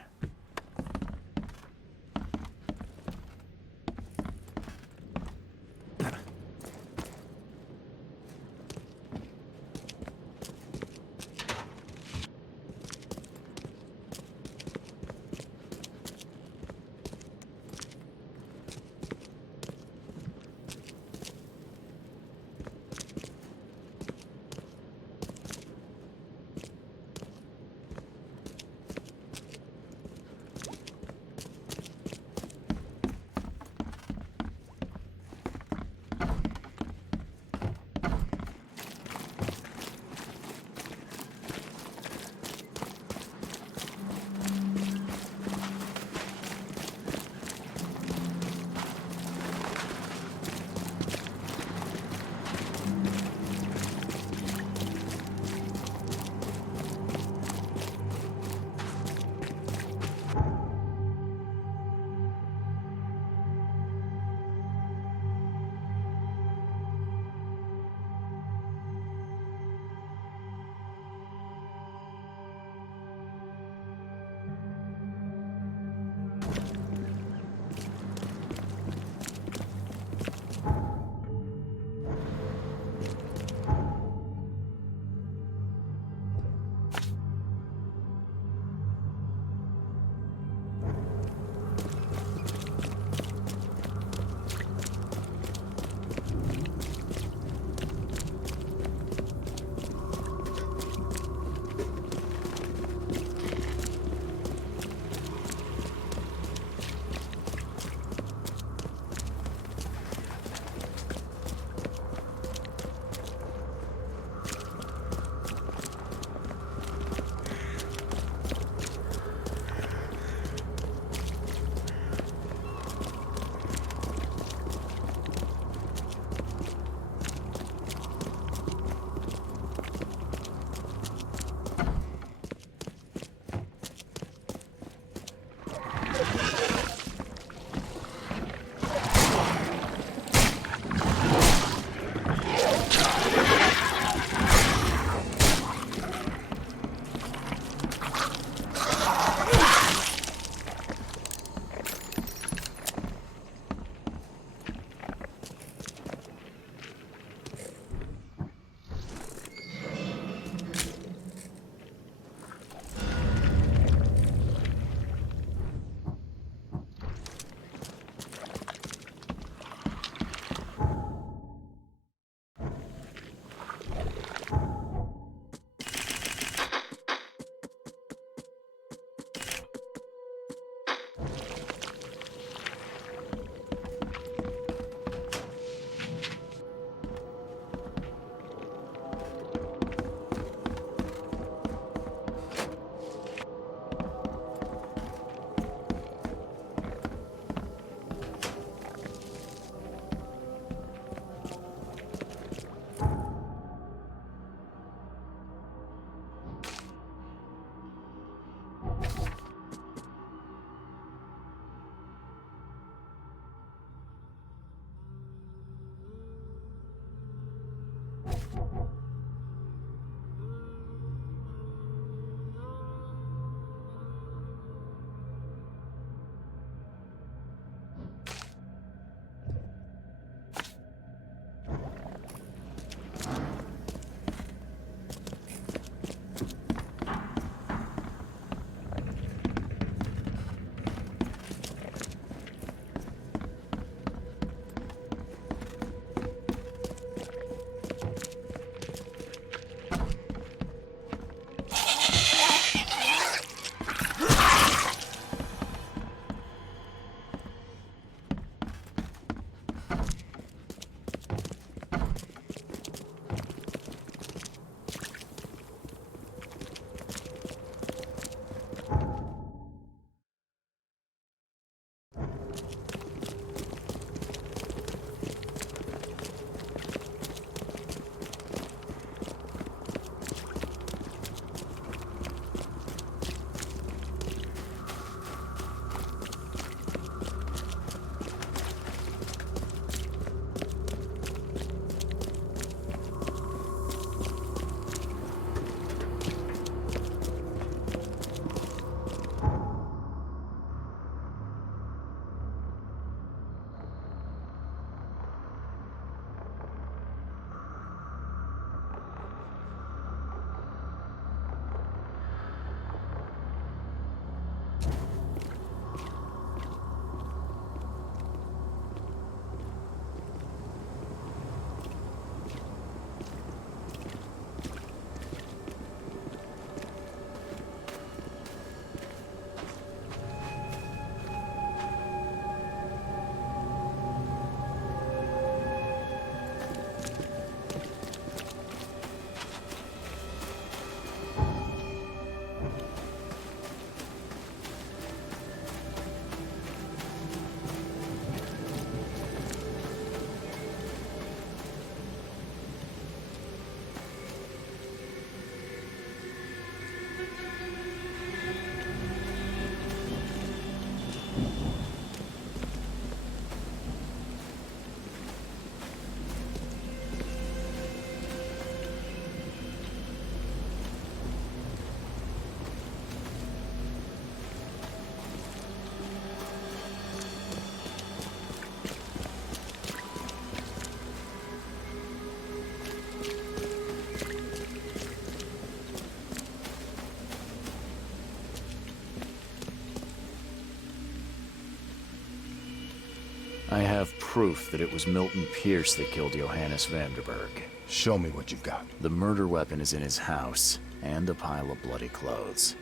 I have proof that it was Milton Pierce that killed Johannes Vanderberg. Show me what you've got. The murder weapon is in his house, and a pile of bloody clothes.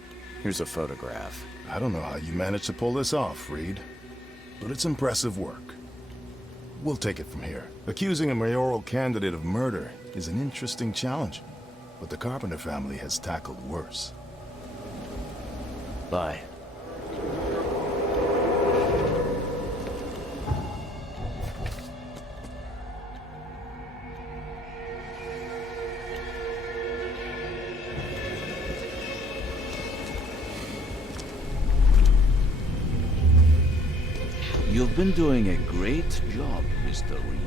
Here's a photograph. I don't know how you managed to pull this off, Reed, but it's impressive work. We'll take it from here. Accusing a mayoral candidate of murder is an interesting challenge, but the Carpenter family has tackled worse. Bye. You've been doing a great job, Mr. Reed.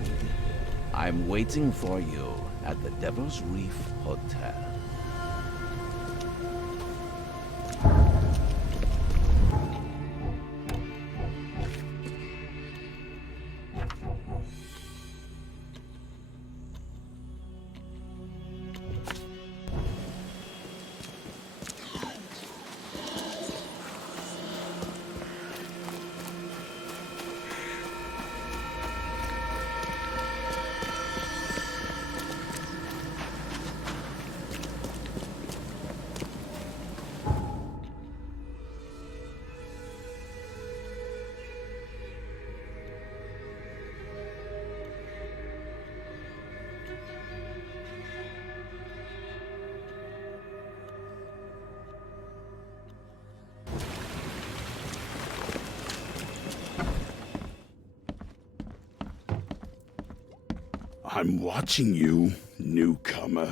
I'm waiting for you at the Devil's Reef Hotel. I'm watching you, newcomer.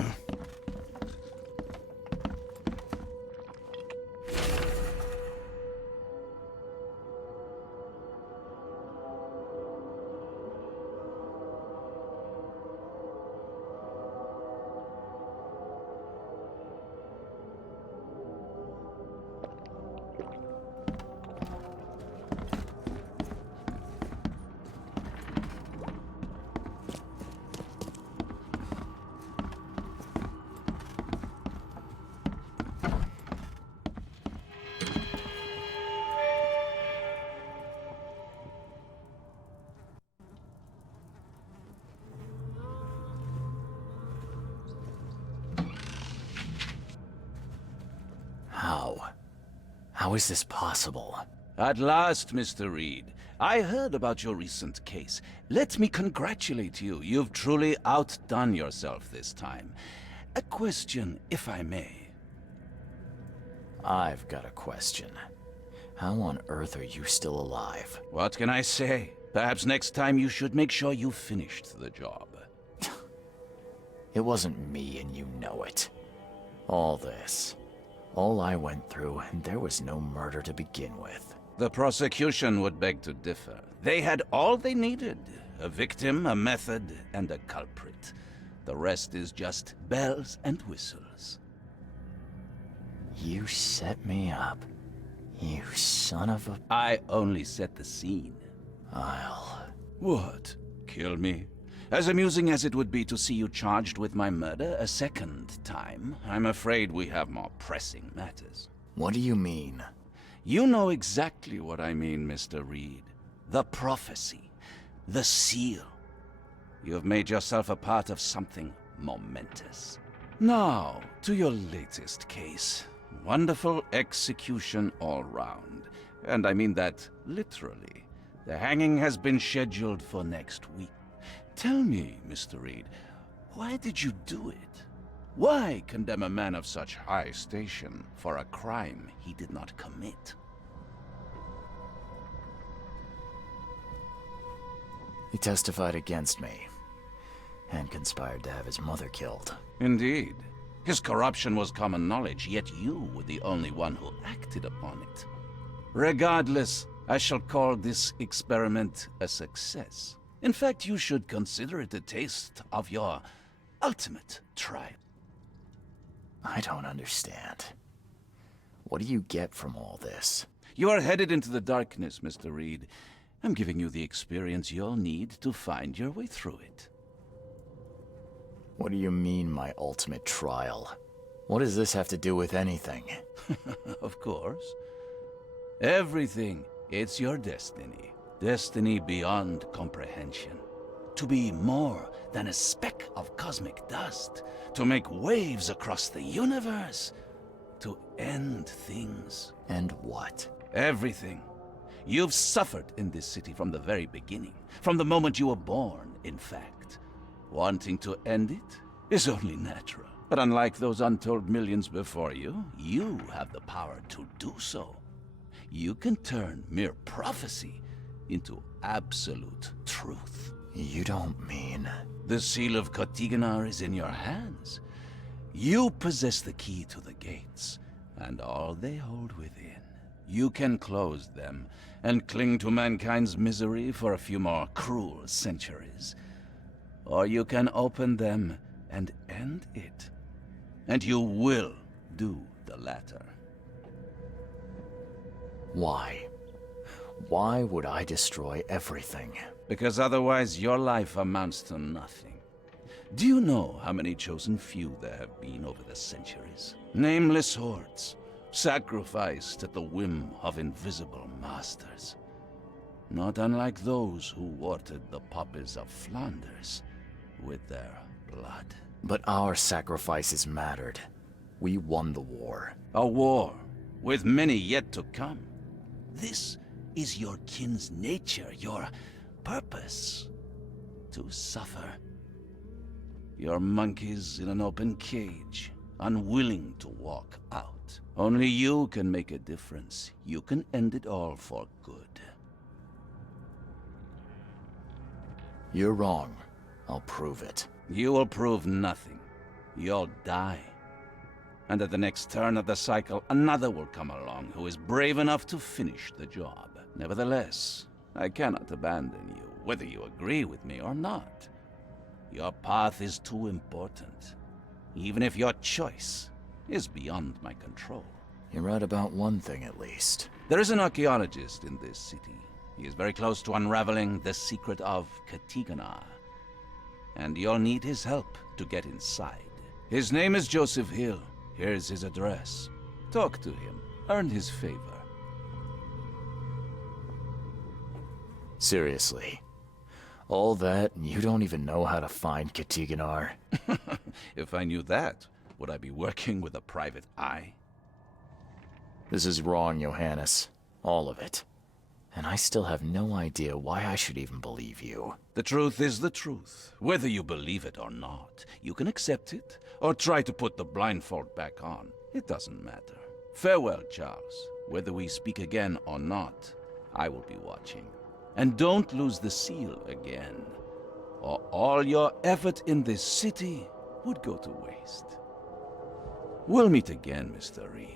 How is this possible? At last, Mr. Reed. I heard about your recent case. Let me congratulate you. You've truly outdone yourself this time. A question, if I may. I've got a question. How on earth are you still alive? What can I say? Perhaps next time you should make sure you finished the job. It wasn't me, and you know it. All I went through, and there was no murder to begin with. The prosecution would beg to differ. They had all they needed. A victim, a method, and a culprit. The rest is just bells and whistles. You set me up. You son of a... I only set the scene. I'll... What? Kill me? As amusing as it would be to see you charged with my murder a second time, I'm afraid we have more pressing matters. What do you mean? You know exactly what I mean, Mr. Reed. The prophecy. The seal. You have made yourself a part of something momentous. Now, to your latest case. Wonderful execution all round. And I mean that literally. The hanging has been scheduled for next week. Tell me, Mr. Reed, why did you do it? Why condemn a man of such high station for a crime he did not commit? He testified against me, and conspired to have his mother killed. Indeed. His corruption was common knowledge, yet you were the only one who acted upon it. Regardless, I shall call this experiment a success. In fact, you should consider it a taste of your ultimate trial. I don't understand. What do you get from all this? You are headed into the darkness, Mr. Reed. I'm giving you the experience you'll need to find your way through it. What do you mean, my ultimate trial? What does this have to do with anything? Of course. Everything. It's your destiny. Destiny beyond comprehension. To be more than a speck of cosmic dust. To make waves across the universe. To end things. And what? Everything. You've suffered in this city from the very beginning. From the moment you were born, in fact. Wanting to end it is only natural. But unlike those untold millions before you, you have the power to do so. You can turn mere prophecy into absolute truth. You don't mean... The seal of Kotiganar is in your hands. You possess the key to the gates, and all they hold within. You can close them, and cling to mankind's misery for a few more cruel centuries. Or you can open them and end it. And you will do the latter. Why? Why would I destroy everything? Because otherwise your life amounts to nothing. Do you know how many chosen few there have been over the centuries? Nameless hordes, sacrificed at the whim of invisible masters. Not unlike those who watered the poppies of Flanders with their blood. But our sacrifices mattered. We won the war. A war, with many yet to come. This is your kin's nature, your purpose. To suffer. You're monkeys in an open cage, unwilling to walk out. Only you can make a difference. You can end it all for good. You're wrong. I'll prove it. You will prove nothing. You'll die. And at the next turn of the cycle, another will come along who is brave enough to finish the job. Nevertheless, I cannot abandon you, whether you agree with me or not. Your path is too important, even if your choice is beyond my control. You're right about one thing, at least. There is an archaeologist in this city. He is very close to unraveling the secret of Kotiganar. And you'll need his help to get inside. His name is Joseph Hill. Here's his address. Talk to him. Earn his favor. Seriously. All that, and you don't even know how to find Kotiganar? If I knew that, would I be working with a private eye? This is wrong, Johannes. All of it. And I still have no idea why I should even believe you. The truth is the truth. Whether you believe it or not, you can accept it, or try to put the blindfold back on. It doesn't matter. Farewell, Charles. Whether we speak again or not, I will be watching. And don't lose the seal again, or all your effort in this city would go to waste. We'll meet again, Mr. Reed.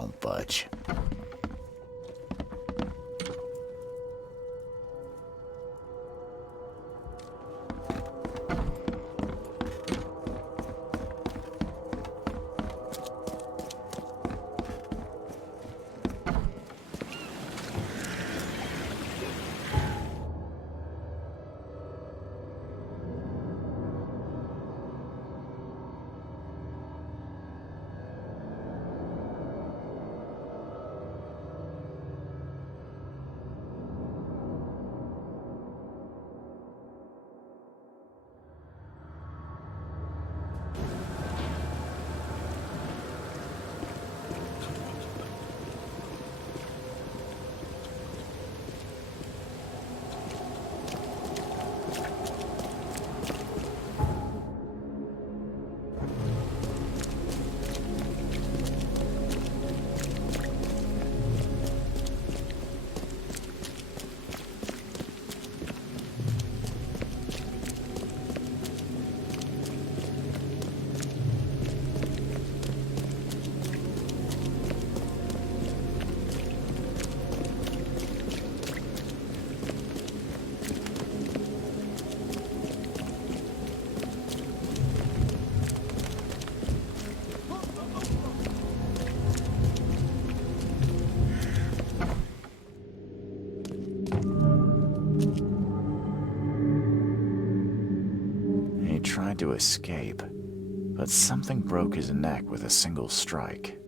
Won't budge. to escape, but something broke his neck with a single strike.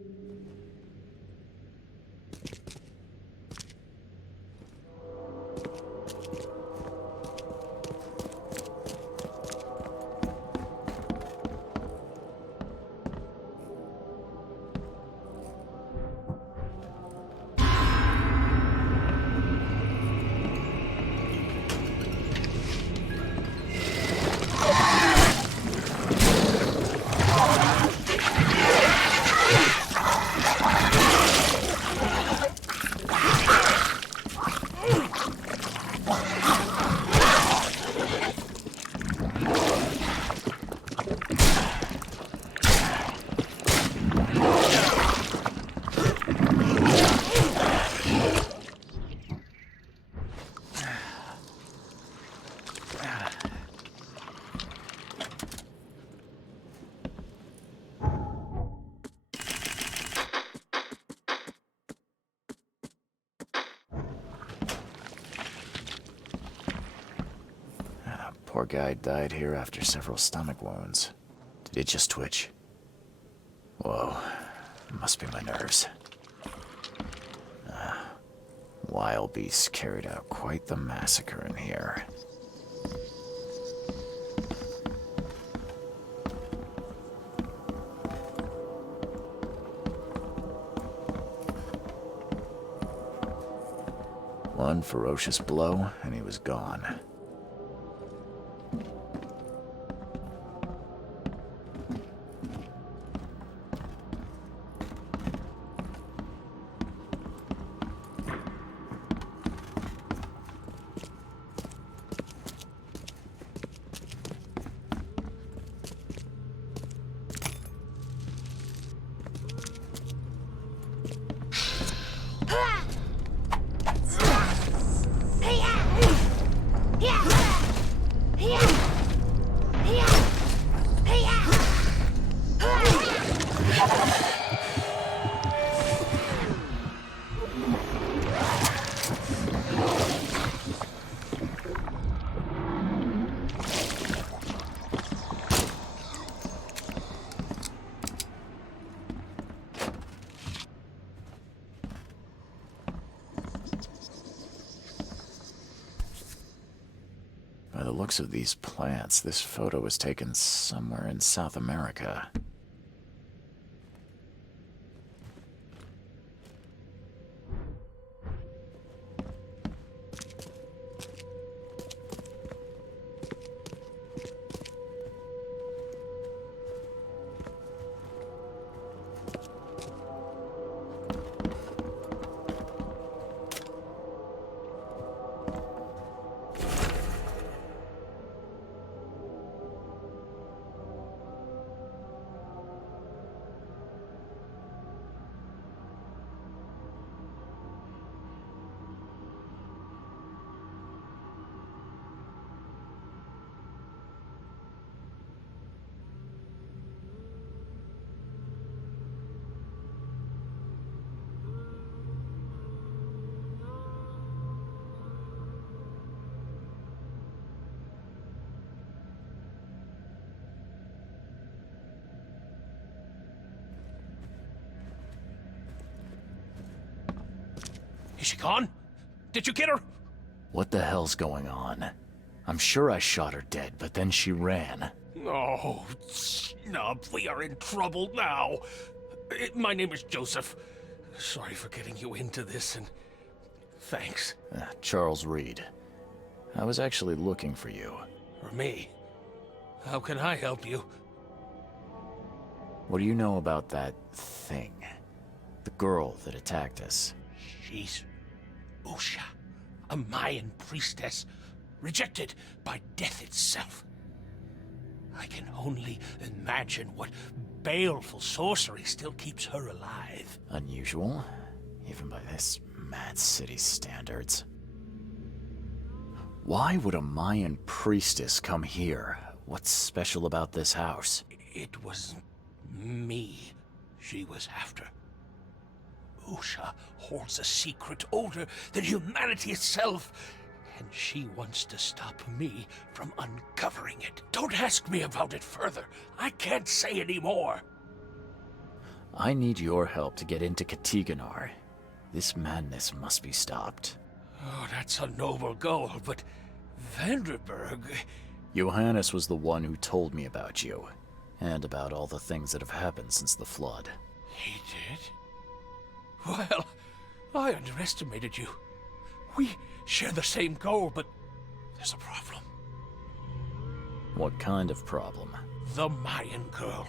Poor guy died here after several stomach wounds. Did it just twitch? Whoa, must be my nerves. Wild beasts carried out quite the massacre in here. One ferocious blow, and he was gone. By the looks of these plants, this photo was taken somewhere in South America. Is she gone? Did you get her? What the hell's going on? I'm sure I shot her dead, but then she ran. Oh, snub, we are in trouble now. My name is Joseph. Sorry for getting you into this, and thanks. Charles Reed. I was actually looking for you. For me? How can I help you? What do you know about that thing? The girl that attacked us? She's Usha, a Mayan priestess, rejected by death itself. I can only imagine what baleful sorcery still keeps her alive. Unusual, even by this mad city's standards. Why would a Mayan priestess come here? What's special about this house? It was me she was after. Usha holds a secret older than humanity itself, and she wants to stop me from uncovering it. Don't ask me about it further. I can't say any more. I need your help to get into Katiganar. This madness must be stopped. Oh, that's a noble goal, but Vanderberg... Johannes was the one who told me about you, and about all the things that have happened since the flood. He did? Well, I underestimated you. We share the same goal, but there's a problem. What kind of problem? The Mayan girl,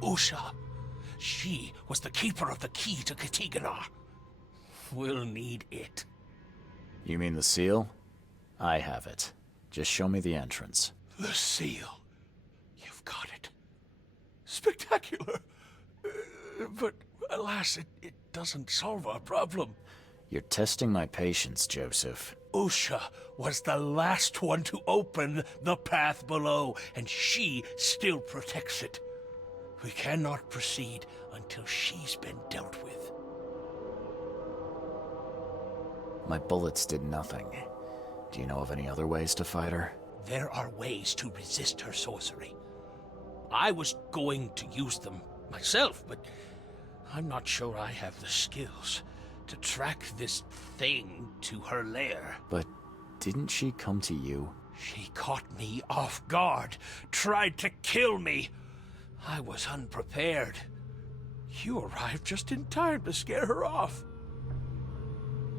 Usha. She was the keeper of the key to Katiganar. We'll need it. You mean the seal? I have it. Just show me the entrance. The seal. You've got it. Spectacular. But alas, it doesn't solve our problem. You're testing my patience, Joseph. Usha was the last one to open the path below, and she still protects it. We cannot proceed until she's been dealt with. My bullets did nothing. Do you know of any other ways to fight her? There are ways to resist her sorcery. I was going to use them myself, but I'm not sure I have the skills to track this thing to her lair. But didn't she come to you? She caught me off guard, tried to kill me. I was unprepared. You arrived just in time to scare her off.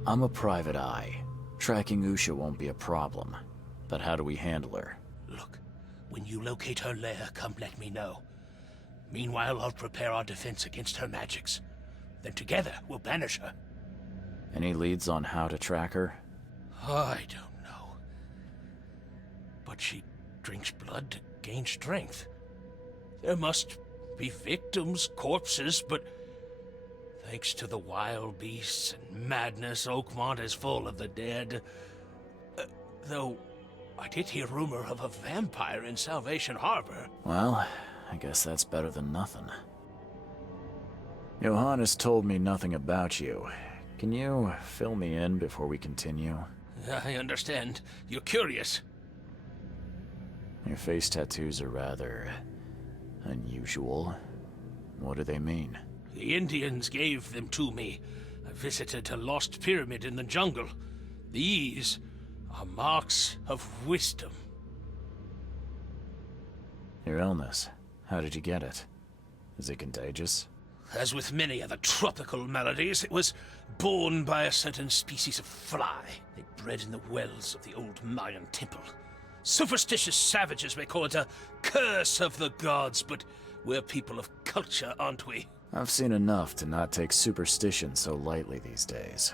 I'm a private eye. Tracking Usha won't be a problem. But how do we handle her? Look, when you locate her lair, come let me know. Meanwhile, I'll prepare our defense against her magics. Then together, we'll banish her. Any leads on how to track her? I don't know. But she drinks blood to gain strength. There must be victims, corpses, but thanks to the wild beasts and madness, Oakmont is full of the dead. Though, I did hear rumor of a vampire in Salvation Harbor. Well, I guess that's better than nothing. Johannes told me nothing about you. Can you fill me in before we continue? I understand. You're curious. Your face tattoos are rather unusual. What do they mean? The Indians gave them to me. I visited a lost pyramid in the jungle. These are marks of wisdom. Your illness. How did you get it? Is it contagious? As with many other tropical maladies, it was borne by a certain species of fly. They bred in the wells of the old Mayan temple. Superstitious savages may call it a curse of the gods, but we're people of culture, aren't we? I've seen enough to not take superstition so lightly these days.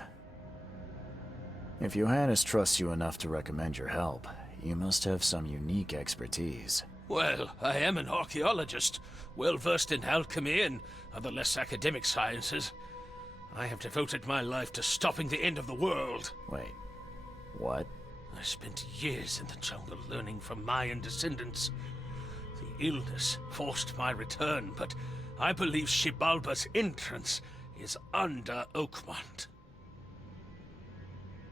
If Johannes trusts you enough to recommend your help, you must have some unique expertise. Well, I am an archaeologist, well-versed in alchemy and other less academic sciences. I have devoted my life to stopping the end of the world. Wait, what? I spent years in the jungle learning from Mayan descendants. The illness forced my return, but I believe Xibalba's entrance is under Oakmont.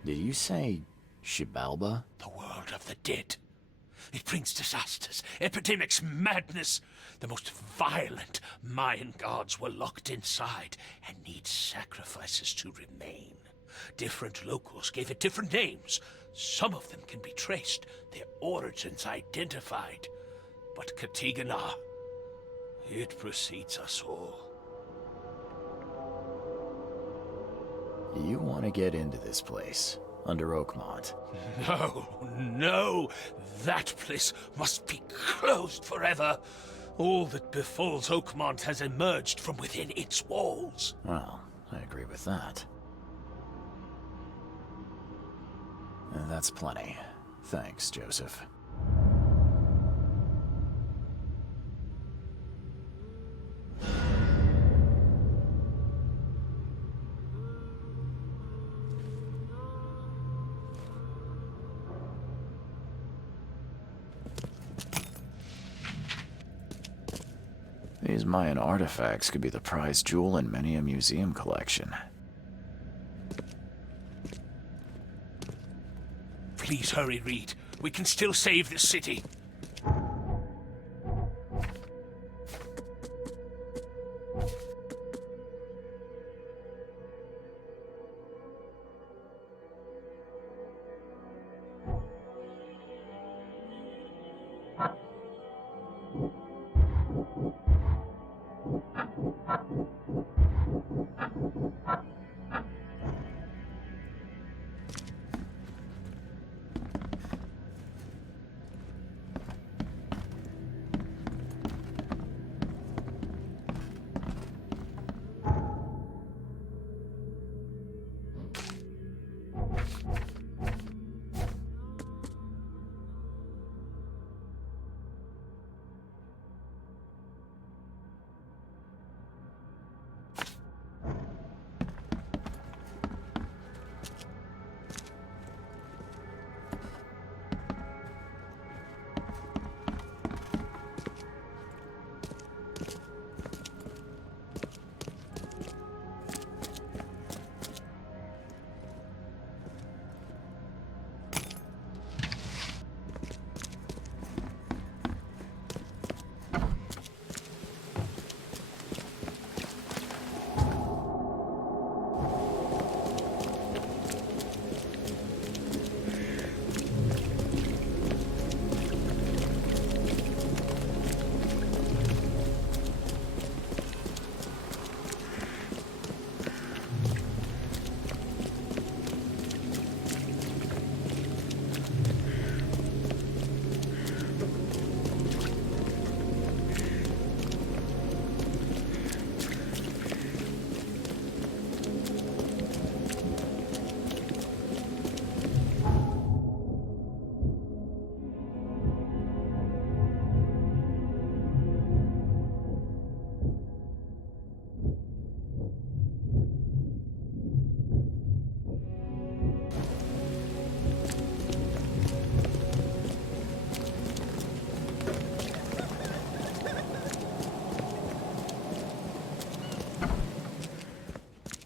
Did you say Xibalba? The world of the dead. It brings disasters, epidemics, madness. The most violent Mayan gods were locked inside and need sacrifices to remain. Different locals gave it different names. Some of them can be traced, their origins identified. But Katiganar, it precedes us all. You want to get into this place, under Oakmont? No. That place must be closed forever. All that befalls Oakmont has emerged from within its walls. Well, I agree with that. And that's plenty. Thanks, Joseph. These Mayan artifacts could be the prized jewel in many a museum collection. Please hurry, Reed. We can still save this city.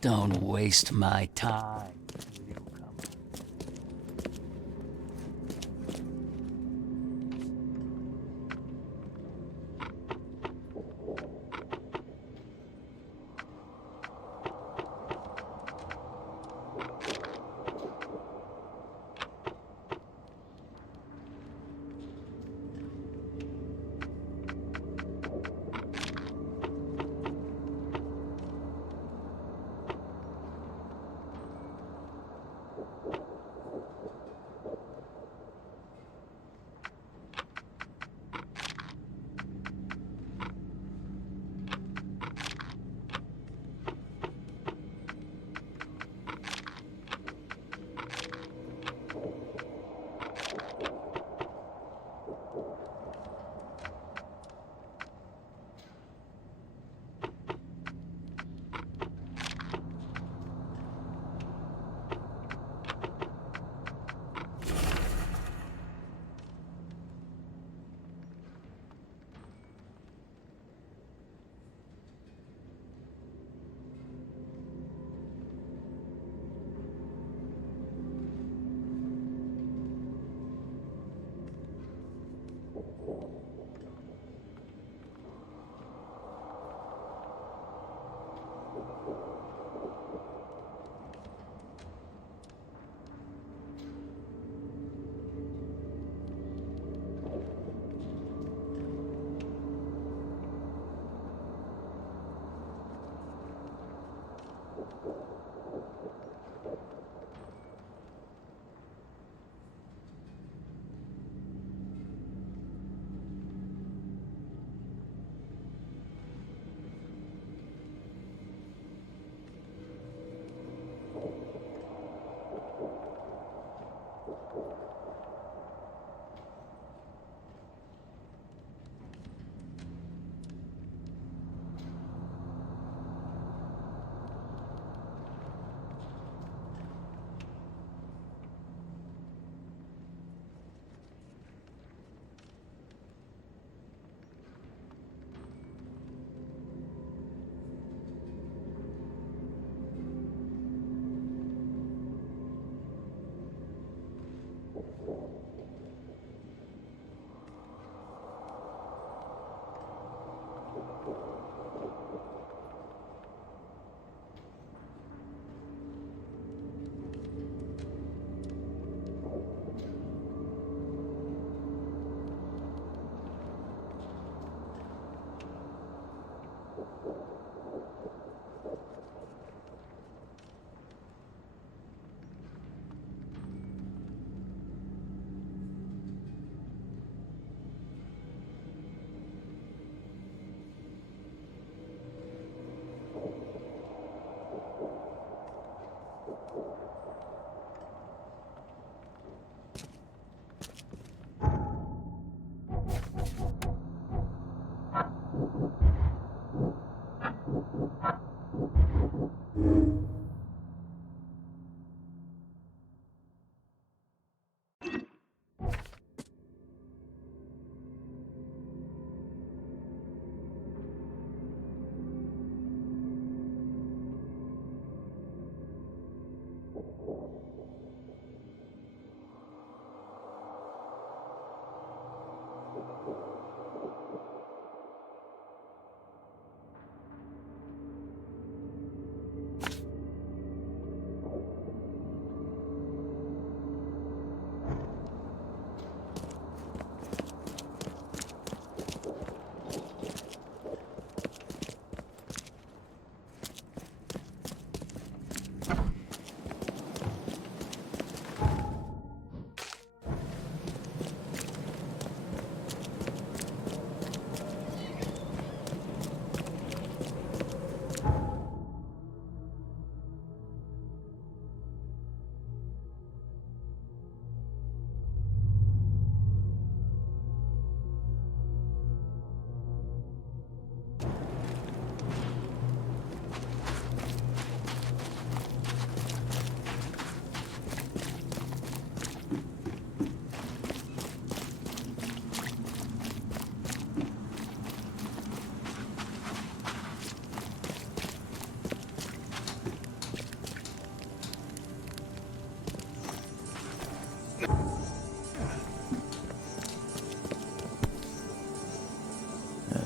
Don't waste my time, newcomer.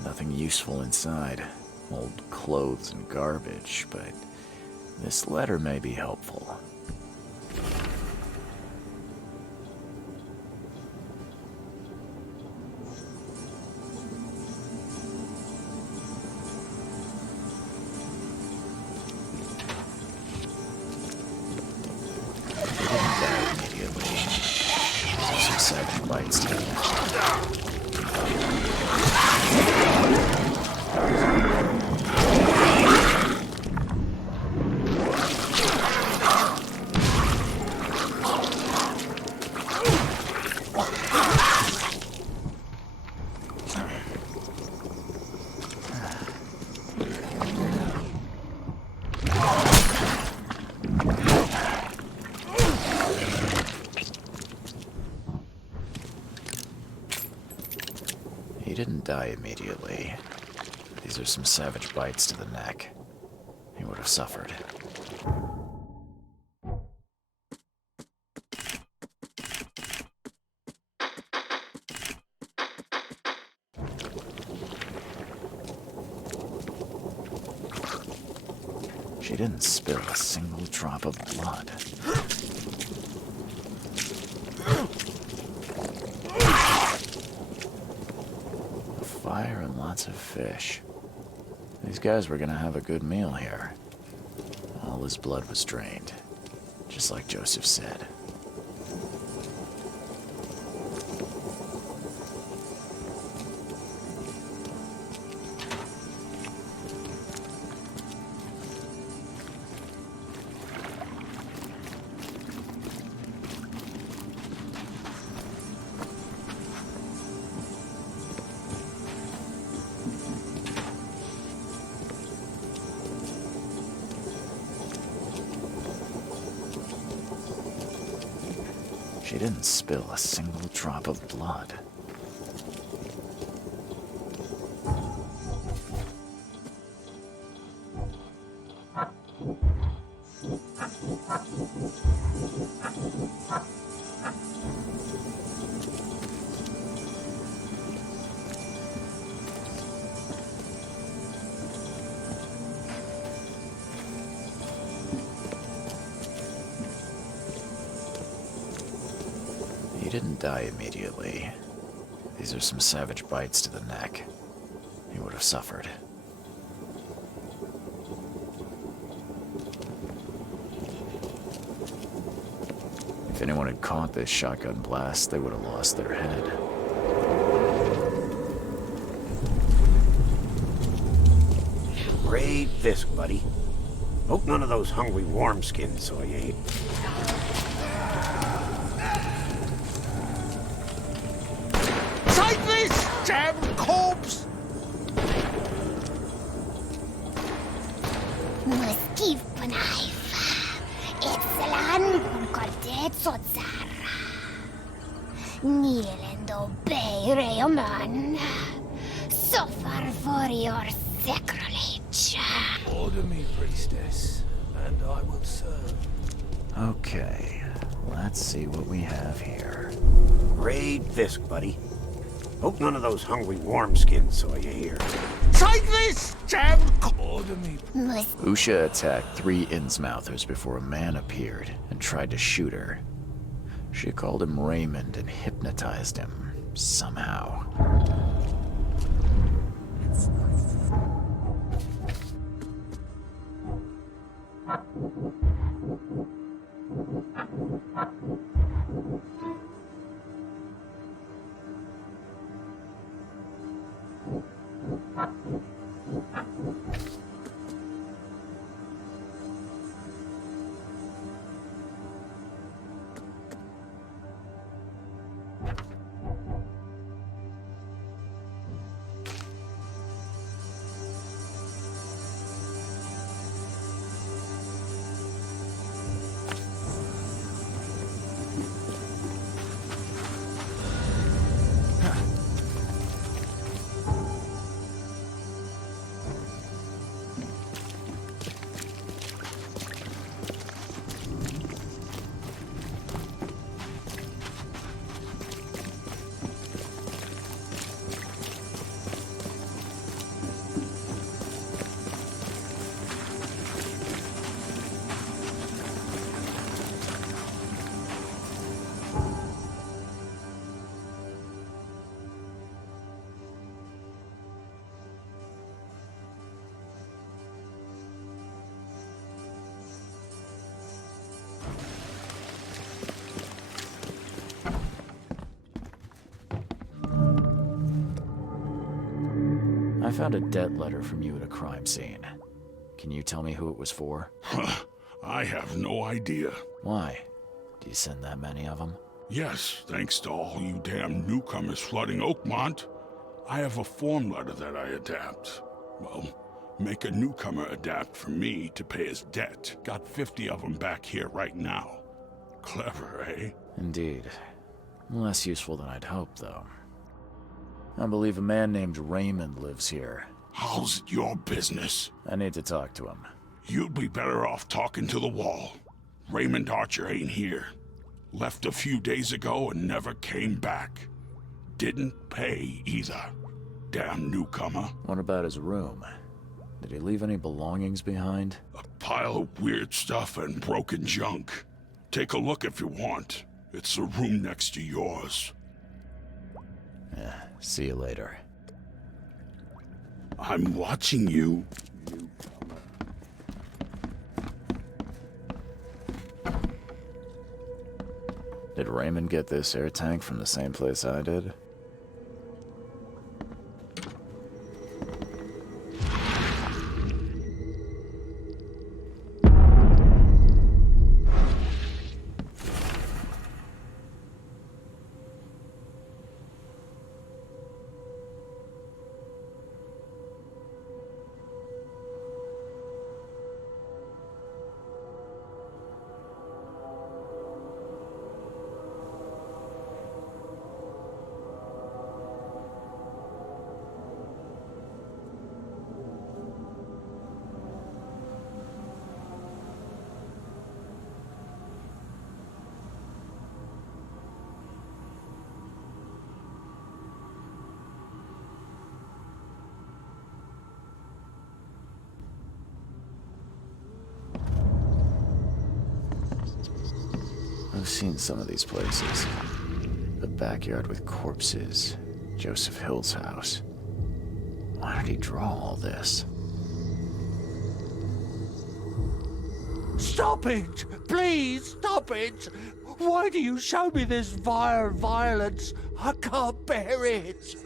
Nothing useful inside. Old clothes and garbage, but this letter may be helpful. Bites to He didn't die immediately. These are some savage bites to the neck. He would have suffered. She didn't spill a single drop of blood. Fire and lots of fish. These guys were gonna have a good meal here. All his blood was drained, just like Joseph said. She didn't spill a single drop of blood. He didn't die immediately. These are some savage bites to the neck. He would have suffered. If anyone had caught this shotgun blast, they would have lost their head. Great Fisk, buddy. Hope none of those hungry wormskins saw you eat. Sightless, damn corpse! Muskif Panaiv. Etzelan Punkaldet Sotzara. Nilendo Bay Reoman. Suffer for your sacrilege. Order me, priestess, and I will serve. Okay, let's see what we have here. Great Fisk, buddy. Hope none of those hungry wormskins saw you here. Sightless, damn order me. Usha attacked 3 Innsmouthers before a man appeared and tried to shoot her. She called him Raymond and hypnotized him, somehow. I found a debt letter from you at a crime scene. Can you tell me who it was for? I have no idea. Why? Do you send that many of them? Yes, thanks to all you damn newcomers flooding Oakmont. I have a form letter that I adapt. Well, make a newcomer adapt for me to pay his debt. Got 50 of them back here right now. Clever, eh? Indeed. Less useful than I'd hoped, though. I believe a man named Raymond lives here. How's it your business? I need to talk to him. You'd be better off talking to the wall. Raymond Archer ain't here. Left a few days ago and never came back. Didn't pay either. Damn newcomer. What about his room? Did he leave any belongings behind? A pile of weird stuff and broken junk. Take a look if you want. It's the room next to yours. Yeah, see you later. I'm watching you. Did Raymond get this air tank from the same place I did? I've seen some of these places. backyard with corpses. Joseph Hill's house. Why did he draw all this? Stop it! Please, stop it! Why do you show me this vile violence? I can't bear it!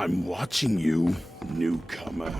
I'm watching you, newcomer.